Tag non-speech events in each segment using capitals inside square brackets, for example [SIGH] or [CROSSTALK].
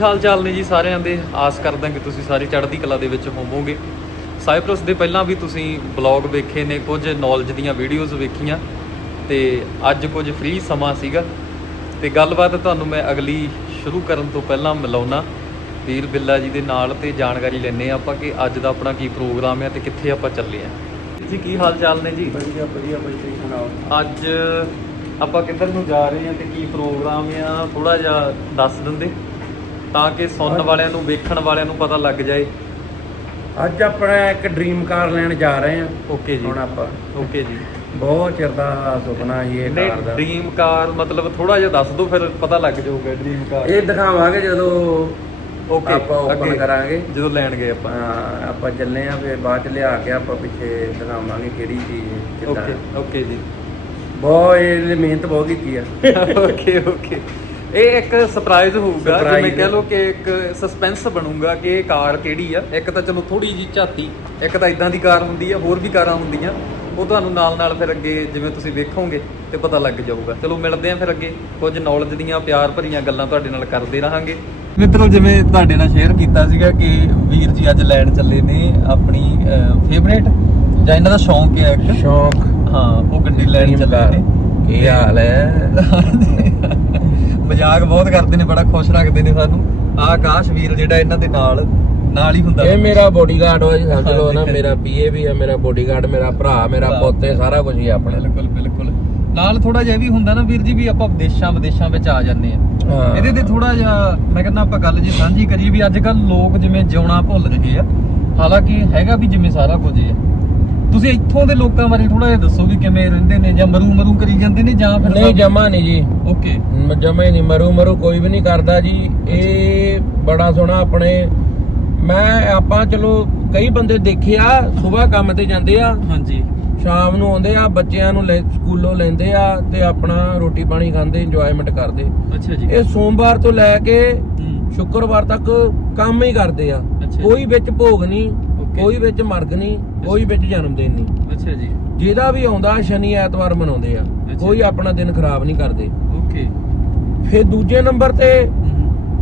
ਹਾਲ ਚਾਲ ਨੇ ਜੀ ਸਾਰਿਆਂ ਦੇ। ਆਸ ਕਰਦਾ ਕਿ ਤੁਸੀਂ ਸਾਰੇ ਚੜ੍ਹਦੀ ਕਲਾ ਦੇ ਵਿੱਚ ਹੋਵੋਗੇ। ਸਾਈਪ੍ਰਸ ਦੇ ਪਹਿਲਾਂ ਵੀ ਤੁਸੀਂ ਬਲੌਗ ਵੇਖੇ ਨੇ ਕੁਝ ਨੌਲੇਜ ਦੀਆਂ ਵੀਡੀਓਜ਼ ਵੇਖੀਆਂ ਤੇ ਅੱਜ ਕੁਝ ਫ੍ਰੀ ਸਮਾਂ ਸੀਗਾ। ਤੇ ਗੱਲਬਾਤ ਤੁਹਾਨੂੰ ਮੈਂ ਅਗਲੀ ਸ਼ੁਰੂ ਕਰਨ ਤੋਂ ਪਹਿਲਾਂ ਮਿਲਾਉਣਾ। ਵੀਰ ਬਿੱਲਾ ਜੀ ਦੇ ਨਾਲ ਤੇ ਜਾਣਕਾਰੀ ਲੈਣੇ ਆਪਾਂ ਕਿ ਅੱਜ ਦਾ ਆਪਣਾ ਕੀ ਪ੍ਰੋਗਰਾਮ ਹੈ ਤੇ ਕਿੱਥੇ ਆਪਾਂ ਚੱਲੇ ਆ ਜੀ ਕੀ ਹਾਲ ਚਾਲ ਨੇ ਜੀ? ਵਧੀਆ ਵਧੀਆ ਬਾਈ ਤੁਸੀਂ ਸੁਣਾਓ? ਅੱਜ ਆਪਾਂ ਕਿੱਧਰ ਨੂੰ ਜਾ ਰਹੇ ਹਾਂ ਤੇ ਕੀ ਪ੍ਰੋਗਰਾਮ ਆ ਥੋੜਾ ਜਿਹਾ ਦੱਸ ਦਿੰਦੇ। ਤਾਂ ਕਿ ਸੁਣਨ ਵਾਲਿਆਂ ਨੂੰ ਵੇਖਣ ਵਾਲਿਆਂ ਨੂੰ ਪਤਾ ਲੱਗ ਜਾਏ। ਅੱਜ ਆਪਣਾ ਇੱਕ ਡ੍ਰੀਮ ਕਾਰ ਲੈਣ ਜਾ ਰਹੇ ਹਾਂ। ਓਕੇ ਜੀ। ਹੁਣ ਆਪਾਂ। ਓਕੇ ਜੀ। ਬਹੁਤ ਚਿਰ ਦਾ ਸੁਪਨਾ ਸੀ ਇਹ ਕਾਰ ਦਾ। ਡ੍ਰੀਮ ਕਾਰ ਮਤਲਬ ਥੋੜਾ ਜਿਹਾ ਦੱਸ ਦਿਓ ਫਿਰ ਪਤਾ ਲੱਗ ਜਾਊਗਾ ਡ੍ਰੀਮ ਕਾਰ ਇਹ ਦਿਖਾਵਾਂਗੇ ਜਦੋਂ ਓਕੇ ਆਪਾਂ ਓਪਨ ਕਰਾਂਗੇ। ਜਦੋਂ ਲੈਣ ਗਏ ਆਪਾਂ। ਆਪਾਂ ਚੱਲੇ ਆ ਫਿਰ ਬਾਅਦ ਚ ਲਿਆ ਕੇ ਆਪਾਂ ਪਿੱਛੇ ਦਿਖਾਵਾਂਗੇ ਕਿਹੜੀ ਚੀਜ਼ ਓਕੇ ਓਕੇ ਜੀ। ਬਹੁਤ ਇਹ ਮਿਹਨਤ ਬਹੁਤ ਕੀਤੀ ਆ। [LAUGHS] Okay okay. ਇਹ ਇੱਕ ਸਰਪ੍ਰਾਈਜ਼ ਹੋਊਗਾ ਜਿਵੇਂ। ਕਹਿ ਲਓ ਕਿ ਇੱਕ ਸਸਪੈਂਸ ਬਣੂਗਾ ਕਿ ਇਹ ਕਾਰ ਕਿਹੜੀ ਆ। ਇੱਕ ਤਾਂ ਚਲੋ ਥੋੜੀ ਜੀ ਝਾਤੀ ਇੱਕ ਤਾਂ ਇਦਾਂ ਦੀ ਕਾਰ ਹੁੰਦੀ ਆ ਹੋਰ ਵੀ ਕਾਰਾਂ ਹੁੰਦੀਆਂ। ਉਹ ਤੁਹਾਨੂੰ ਨਾਲ ਨਾਲ ਫਿਰ ਅੱਗੇ ਜਿਵੇਂ ਤੁਸੀਂ ਵੇਖੋਗੇ ਤੇ ਪਤਾ ਲੱਗ ਜਾਊਗਾ। ਚਲੋ ਮਿਲਦੇ ਆ ਫਿਰ ਅੱਗੇ। ਕੁਝ ਨੌਲੇਜ ਦੀਆਂ ਪਿਆਰ ਭਰੀਆਂ ਗੱਲਾਂ ਤੁਹਾਡੇ ਨਾਲ ਕਰਦੇ ਰਹਾਂਗੇ। ਮਿੱਤਰੋ ਜਿਵੇਂ ਤੁਹਾਡੇ ਨਾਲ ਸ਼ੇਅਰ ਕੀਤਾ ਸੀਗਾ ਕਿ ਵੀਰ ਜੀ ਅੱਜ ਲੈਣ ਚੱਲੇ ਨੇ ਆਪਣੀ ਫੇਵਰੇਟ ਜਾਂ ਇਹਨਾਂ ਦਾ ਸ਼ੌਂਕ ਹੈ ਇੱਕ? ਸ਼ੌਂਕ। ਹਾਂ ਉਹ ਗੱਡੀ ਲੈਣ ਚੱਲੇ ਨੇ। ਕੀ ਹਾਲ ਹੈ? [LAUGHS] ਮਜ਼ਾਕ ਬਹੁਤ ਕਰਦੇ ਨੇ ਬੜਾ ਖੁਸ਼ ਰੱਖਦੇ ਨੇ ਸਾਨੂੰ ਆਹ ਆਕਾਸ਼ ਵੀਰ ਜਿਹੜਾ ਇਹਨਾਂ ਦੇ ਨਾਲ ਨਾਲ ਹੀ ਹੁੰਦਾ ਇਹ ਮੇਰਾ ਬੋਡੀਗਾਰਡ ਹੋ ਜੀ ਸਮਝ ਲਓ ਨਾ। ਮੇਰਾ ਪੀਏ ਵੀ ਹੈ ਮੇਰਾ ਬੋਡੀਗਾਰਡ ਮੇਰਾ ਭਰਾ ਮੇਰਾ। ਪੋਤੇ ਸਾਰਾ ਕੁਝ ਹੀ ਆ ਆਪਣੇ ਬਿਲਕੁਲ ਬਿਲਕੁਲ ਨਾਲ ਥੋੜਾ ਜਿਹਾ ਵੀ ਹੁੰਦਾ ਨਾ ਵੀਰ ਜੀ ਵੀ ਆਪਾਂ ਵਿਦੇਸ਼ਾਂ ਵਿਦੇਸ਼ਾਂ ਵਿੱਚ ਆ ਜਾਂਦੇ ਆ। ਇਹਦੇ ਤੇ ਥੋੜਾ ਜਿਹਾ ਮੈਂ ਕਹਿੰਦਾ ਆਪਾਂ ਗੱਲ ਜੀ ਸਾਂਝੀ ਕਰੀਏ ਵੀ ਅੱਜ ਕੱਲ ਲੋਕ ਜਿਵੇਂ ਜਿਉਣਾ ਭੁੱਲ ਰਹੇ ਆ ਹਾਲਾਂਕਿ ਹੈਗਾ ਵੀ ਜਿਵੇਂ ਸਾਰਾ ਕੁਝ ਹੈ ਤੁਸੀਂ ਇੱਥੋਂ ਦੇ ਲੋਕਾਂ ਬਾਰੇ ਥੋੜਾ ਜਿਹਾ ਦੱਸੋ ਵੀ ਕਿਵੇਂ ਰਹਿੰਦੇ ਨੇ ਜਾਂ ਮਰੂ ਮਰੂ ਕਰੀ ਜਾਂਦੇ ਨੇ ਜਾਂ ਫਿਰ ਨਹੀਂ ਜਮਾ ਨਹੀਂ ਜੀ। ਓਕੇ ਜਮਾ ਹੀ ਨਹੀਂ ਮਰੂ ਮਰੂ ਕੋਈ ਵੀ ਨਹੀਂ ਕਰਦਾ ਜੀ। ਇਹ ਬੜਾ ਸੋਹਣਾ ਆਪਣੇ ਮੈਂ ਆਪਾਂ ਚਲੋ ਕਈ ਬੰਦੇ ਦੇਖਿਆ ਸਵੇਰ ਕੰਮ ਤੇ ਜਾਂਦੇ ਆ। ਹਾਂਜੀ। ਸ਼ਾਮ ਨੂੰ ਆਉਂਦੇ ਆ ਬੱਚਿਆਂ ਨੂੰ ਸਕੂਲੋਂ ਲੈਂਦੇ ਆ ਤੇ ਆਪਣਾ ਰੋਟੀ ਪਾਣੀ ਖਾਂਦੇ ਇੰਜੋਇਮੈਂਟ ਕਰਦੇ। ਅੱਛਾ ਜੀ। ਇਹ ਸੋਮਵਾਰ ਤੋਂ ਲੈ ਕੇ ਸ਼ੁੱਕਰਵਾਰ ਤੱਕ ਕੰਮ ਹੀ ਕਰਦੇ ਆ। ਕੋਈ ਵਿੱਚ ਭੋਗ ਨਹੀਂ. ਕੋਈ ਵਿੱਚ ਮਰਗ ਨਹੀਂ। ਕੋਈ ਵਿੱਚ ਜਨਮ ਦਿਨ ਨਹੀਂ। ਅੱਛਾ ਜੀ। ਜਿਹਦਾ ਵੀ ਆਉਂਦਾ ਸ਼ਨੀ ਐਤਵਾਰ ਮਨਾਉਂਦੇ ਆ। ਕੋਈ ਆਪਣਾ ਦਿਨ ਖਰਾਬ ਨਹੀਂ ਕਰਦੇ। ਓਕੇ। ਫਿਰ ਦੂਜੇ ਨੰਬਰ ਤੇ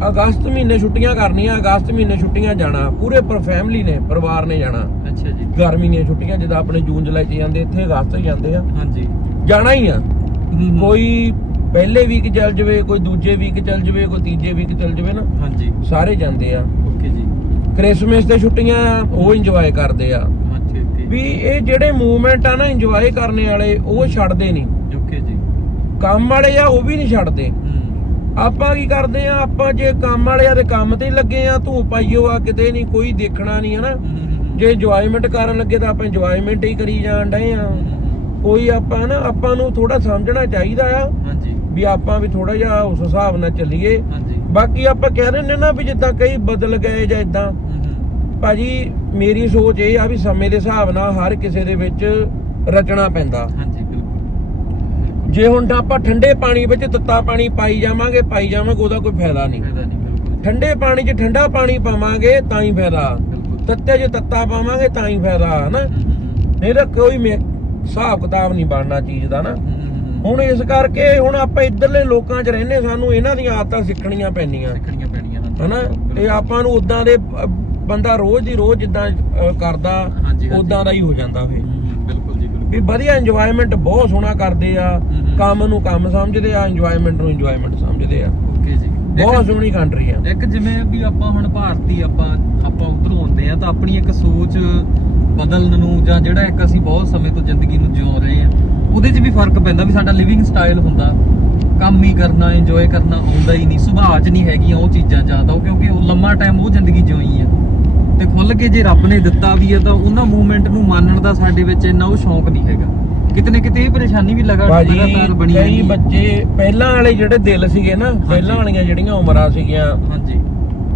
ਅਗਸਤ ਮਹੀਨੇ ਛੁੱਟੀਆਂ ਕਰਨੀਆਂ ਅਗਸਤ ਮਹੀਨੇ ਛੁੱਟੀਆਂ ਜਾਣਾ। ਪੂਰੇ ਪਰ ਫੈਮਿਲੀ ਨੇ ਪਰਿਵਾਰ ਨੇ ਜਾਣਾ। ਅੱਛਾ ਜੀ। ਗਰਮੀ ਦੀਆਂ ਛੁੱਟੀਆਂ ਜਿੱਦਾਂ ਆਪਣੇ ਜੂਨ ਜੁਲਾਈ ਚ ਜਾਂਦੇ ਇੱਥੇ ਅਗਸਤ ਚ ਜਾਂਦੇ ਆ। ਹਾਂਜੀ। ਜਾਣਾ ਹੀ ਆ। ਕੋਈ ਪਹਿਲੇ ਵੀਕ ਚੱਲ ਜਵੇ ਕੋਈ ਦੂਜੇ ਵੀਕ ਚੱਲ ਜਵੇ ਕੋਈ ਤੀਜੇ ਵੀਕ ਚੱਲ ਜਵੇ ਨਾ। ਹਾਂਜੀ। ਸਾਰੇ ਜਾਂਦੇ ਆ। ਓਕੇ ਜੀ। ਕ੍ਰਿਸਮਸ ਤੇ ਛੁੱਟੀਆਂ ਉਹ ਇੰਜੋਏ ਕਰਦੇ ਆ। ਵੀ ਇਹ ਜਿਹੜੇ ਮੂਵਮੈਂਟ ਆ ਨਾ ਇੰਜੋਏ ਕਰਨੇ ਵਾਲੇ ਉਹ ਛੱਡਦੇ ਨਹੀਂ। ਓਕੇ ਜੀ। ਕੰਮ ਵਾਲੇ ਆ ਉਹ ਵੀ ਨਹੀਂ ਛੱਡਦੇ। ਆਪਾਂ ਕੀ ਕਰਦੇ ਆ ਆਪਾਂ ਜੇ ਕੰਮ ਵਾਲੇ ਆ ਤੇ ਕੰਮ ਤੇ ਲੱਗੇ ਆ ਧੂੰ ਪਾਈਓ ਆ ਕਿਤੇ ਨਹੀਂ ਕੋਈ ਦੇਖਣਾ ਨਹੀਂ ਹਨਾ? ਜੇ ਇੰਜੋਇਮੈਂਟ ਕਰਨ ਲੱਗੇ ਤਾਂ ਆਪਾਂ ਇੰਜੋਇਮੈਂਟ ਹੀ ਕਰੀ ਜਾਣ ਡਏ ਆ। ਕੋਈ ਆਪਾਂ ਨਾ ਆਪਾਂ ਨੂੰ ਥੋੜਾ ਸਮਝਣਾ ਚਾਹੀਦਾ ਆ ਹਾਂਜੀ। ਵੀ ਆਪਾਂ ਵੀ ਥੋੜਾ ਜਿਹਾ ਉਸ ਹਿਸਾਬ ਨਾਲ ਚੱਲੀਏ। ਹਾਂਜੀ। ਬਾਕੀ ਆਪਾਂ ਕਹਿ ਰਹੇ ਨੇ ਨਾ ਵੀ ਜਿੱਦਾਂ ਕਈ ਬਦਲ ਗਏ ਜਾਂ ਇਦਾਂ ਭਾਜੀ ਮੇਰੀ ਸੋਚ ਇਹ ਆ ਵੀ ਸਮੇਂ ਦੇ ਹਿਸਾਬ ਨਾਲ ਹਰ ਕਿਸੇ ਦੇ ਵਿੱਚ ਰਚਣਾ ਪੈਂਦਾ। ਹਾਂਜੀ ਬਿਲਕੁਲ। ਜੇ ਹੁਣ ਤਾਂ ਆਪਾਂ ਠੰਡੇ ਪਾਣੀ ਵਿੱਚ ਤੱਤਾ ਪਾਣੀ ਪਾਈ ਜਾਵਾਂਗੇ ਪਾਈ ਜਾਵਾਂਗੇ ਉਹਦਾ ਕੋਈ ਫਾਇਦਾ ਨਹੀਂ। ਫਾਇਦਾ ਨਹੀਂ ਬਿਲਕੁਲ। ਠੰਡੇ ਪਾਣੀ 'ਚ ਠੰਡਾ ਪਾਣੀ ਪਾਵਾਂਗੇ ਤਾਂ ਹੀ ਫਾਇਦਾ। ਤੱਤੇ 'ਚ ਤੱਤਾ ਪਾਵਾਂਗੇ ਤਾਂ ਹੀ ਫਾਇਦਾ ਹਨਾ? ਨਹੀਂ ਤਾਂ ਕੋਈ ਮੇ- ਹਿਸਾਬ ਕਿਤਾਬ ਨਹੀਂ ਬਣਨਾ ਚੀਜ਼ ਦਾ ਨਾ ਹੁਣ ਇਸ ਕਰਕੇ ਹੁਣ ਆਪਾਂ ਇੱਧਰਲੇ ਲੋਕਾਂ 'ਚ ਰਹਿੰਦੇ ਸਾਨੂੰ ਇਹਨਾਂ ਦੀਆਂ ਆਦਤਾਂ ਸਿੱਖਣੀਆਂ ਪੈਣੀਆਂ ਸਿੱਖਣੀਆਂ ਪੈਣੀਆਂ ਹਾਂਜੀ। ਹਨਾ? ਤੇ ਆਪਾਂ ਨੂੰ ਉਦਾਂ ਦੇ ਬੰਦਾ ਰੋਜ਼ ਦੀ ਰੋਜ਼ ਜਿੱਦਾਂ ਕਰਦਾ ਹਾਂਜੀ, ਹਾਂਜੀ। ਉਦਾਂ ਦਾ ਹੀ ਹੋ ਜਾਂਦਾ ਫੇ ਹਮ, ਬਿਲਕੁਲ ਜੀ ਬਿਲਕੁਲ। ਵੀ ਵਧੀਆ ਇੰਜੋਇਮੈਂਟ ਬਹੁਤ ਸੋਹਣਾ ਕਰਦੇ ਆ। ਹਮ। ਕੰਮ ਨੂੰ ਕੰਮ ਸਮਝਦੇ ਆ ਇੰਜੋਇਮੈਂਟ ਨੂੰ ਇੰਜੋਇਮੈਂਟ ਸਮਝਦੇ ਆ। ਓਕੇ ਜੀ। ਬਹੁਤ ਸੋਹਣੀ ਕੰਟਰੀ ਆ। ਇੱਕ ਜਿਵੇਂ ਵੀ ਆਪਾਂ ਹੁਣ ਭਾਰਤੀ ਆਪਾਂ ਆਪਾਂ ਉਧਰੋਂ ਆਉਂਦੇ ਆ ਤਾਂ ਆਪਣੀ ਇੱਕ ਸੋਚ ਬਦਲਣ ਨੂੰ ਜਾਂ ਜਿਹੜਾ ਇੱਕ ਅਸੀਂ ਬਹੁਤ ਸਮੇਂ ਤੋਂ ਜ਼ਿੰਦਗੀ ਨੂੰ ਜਿਉ ਰਹੇ ਆ ਉਹਦੇ 'ਚ ਵੀ ਫ਼ਰਕ ਪੈਂਦਾ ਵੀ ਸਾਡਾ ਲਿਵਿੰਗ ਸਟਾਈਲ ਹੁੰਦਾ। ਕੰਮ ਹੀ ਕਰਨਾ ਇੰਜੋਏ ਕਰਨਾ ਆਉਂਦਾ ਹੀ ਨਹੀਂ ਸੁਭਾਅ 'ਚ ਨਹੀਂ ਹੈਗੀਆਂ ਉਹ ਚੀਜ਼ਾਂ ਜ਼ਿਆਦਾ ਉਹ ਕਿਉਂਕਿ ਉਹ ਲੰਮਾ ਟਾਈਮ ਉਹ ਜ਼ਿੰਦਗੀ ਜਿਉਈ ਆ। ਤੇ ਖੁੱਲ ਕੇ ਜੇ ਰੱਬ ਨੇ ਦਿੱਤਾ ਵੀ ਹੈ ਤਾਂ ਉਹਨਾਂ ਮੂਵਮੈਂਟ ਨੂੰ ਮੰਨਣ ਦਾ ਸਾਡੇ ਵਿੱਚ ਇੰਨਾ ਉਹ ਸ਼ੌਂਕ ਨਹੀਂ ਹੈਗਾ। ਕਿਤੇ ਨਾ ਕਿਤੇ ਇਹ ਪਰੇਸ਼ਾਨੀ ਵੀ ਲਗਾਤਾਰ ਬਣੀ ਕਈ ਹੈ। ਬੱਚੇ ਪਹਿਲਾਂ ਵਾਲੇ ਜਿਹੜੇ ਦਿਲ ਸੀਗੇ ਨਾ ਪਹਿਲਾਂ ਵਾਲੀਆਂ ਜਿਹੜੀਆਂ ਉਮਰਾਂ ਸੀਗੀਆਂ ਹਾਂਜੀ।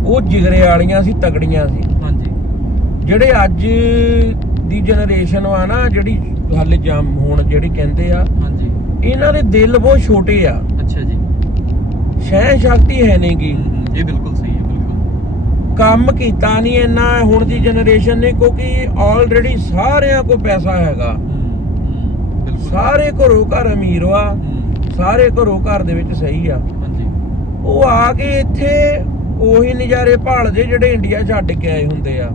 ਉਹ ਜਿਗਰੇ ਵਾਲੀਆਂ ਸੀ ਤਗੜੀਆਂ ਸੀ। ਹਾਂਜੀ। ਜਿਹੜੇ ਅੱਜ ਦੀ ਜਨਰੇਸ਼ਨ ਆ ਨਾ ਜਿਹੜੀ ਹਾਲੇ ਜੰਮ ਹੁਣ ਜਿਹੜੀ ਕਹਿੰਦੇ ਆ ਹਾਂਜੀ। ਇਹਨਾਂ ਦੇ ਦਿਲ ਬਹੁਤ ਛੋਟੇ ਆ। ਅੱਛਾ ਜੀ। ਸਹਿ ਸ਼ਕਤੀ ਹੈ ਨਹੀਂਗੀ ਇਹ ਬਿਲਕੁਲ ਕੰਮ ਕੀਤਾ ਨਹੀਂ ਇੰਨਾ ਹੁਣ ਦੀ ਜਨਰੇਸ਼ਨ ਨੇ ਕਿਉਂਕਿ ਆਲਰੇਡੀ ਸਾਰਿਆਂ ਕੋਲ ਪੈਸਾ ਹੈਗਾ। ਸਾਰੇ ਘਰੋਂ ਘਰ ਅਮੀਰ ਹਮ, ਸਾਰੇ ਘਰੋਂ ਘਰ ਦੇ ਵਿੱਚ ਸਹੀ ਆ। ਉਹ ਆ ਕੇ ਇੱਥੇ ਉਹੀ ਨਜ਼ਾਰੇ ਭਾਲਦੇ ਜਿਹੜੇ ਇੰਡੀਆ ਛੱਡ ਕੇ ਆਏ ਹੁੰਦੇ ਆ।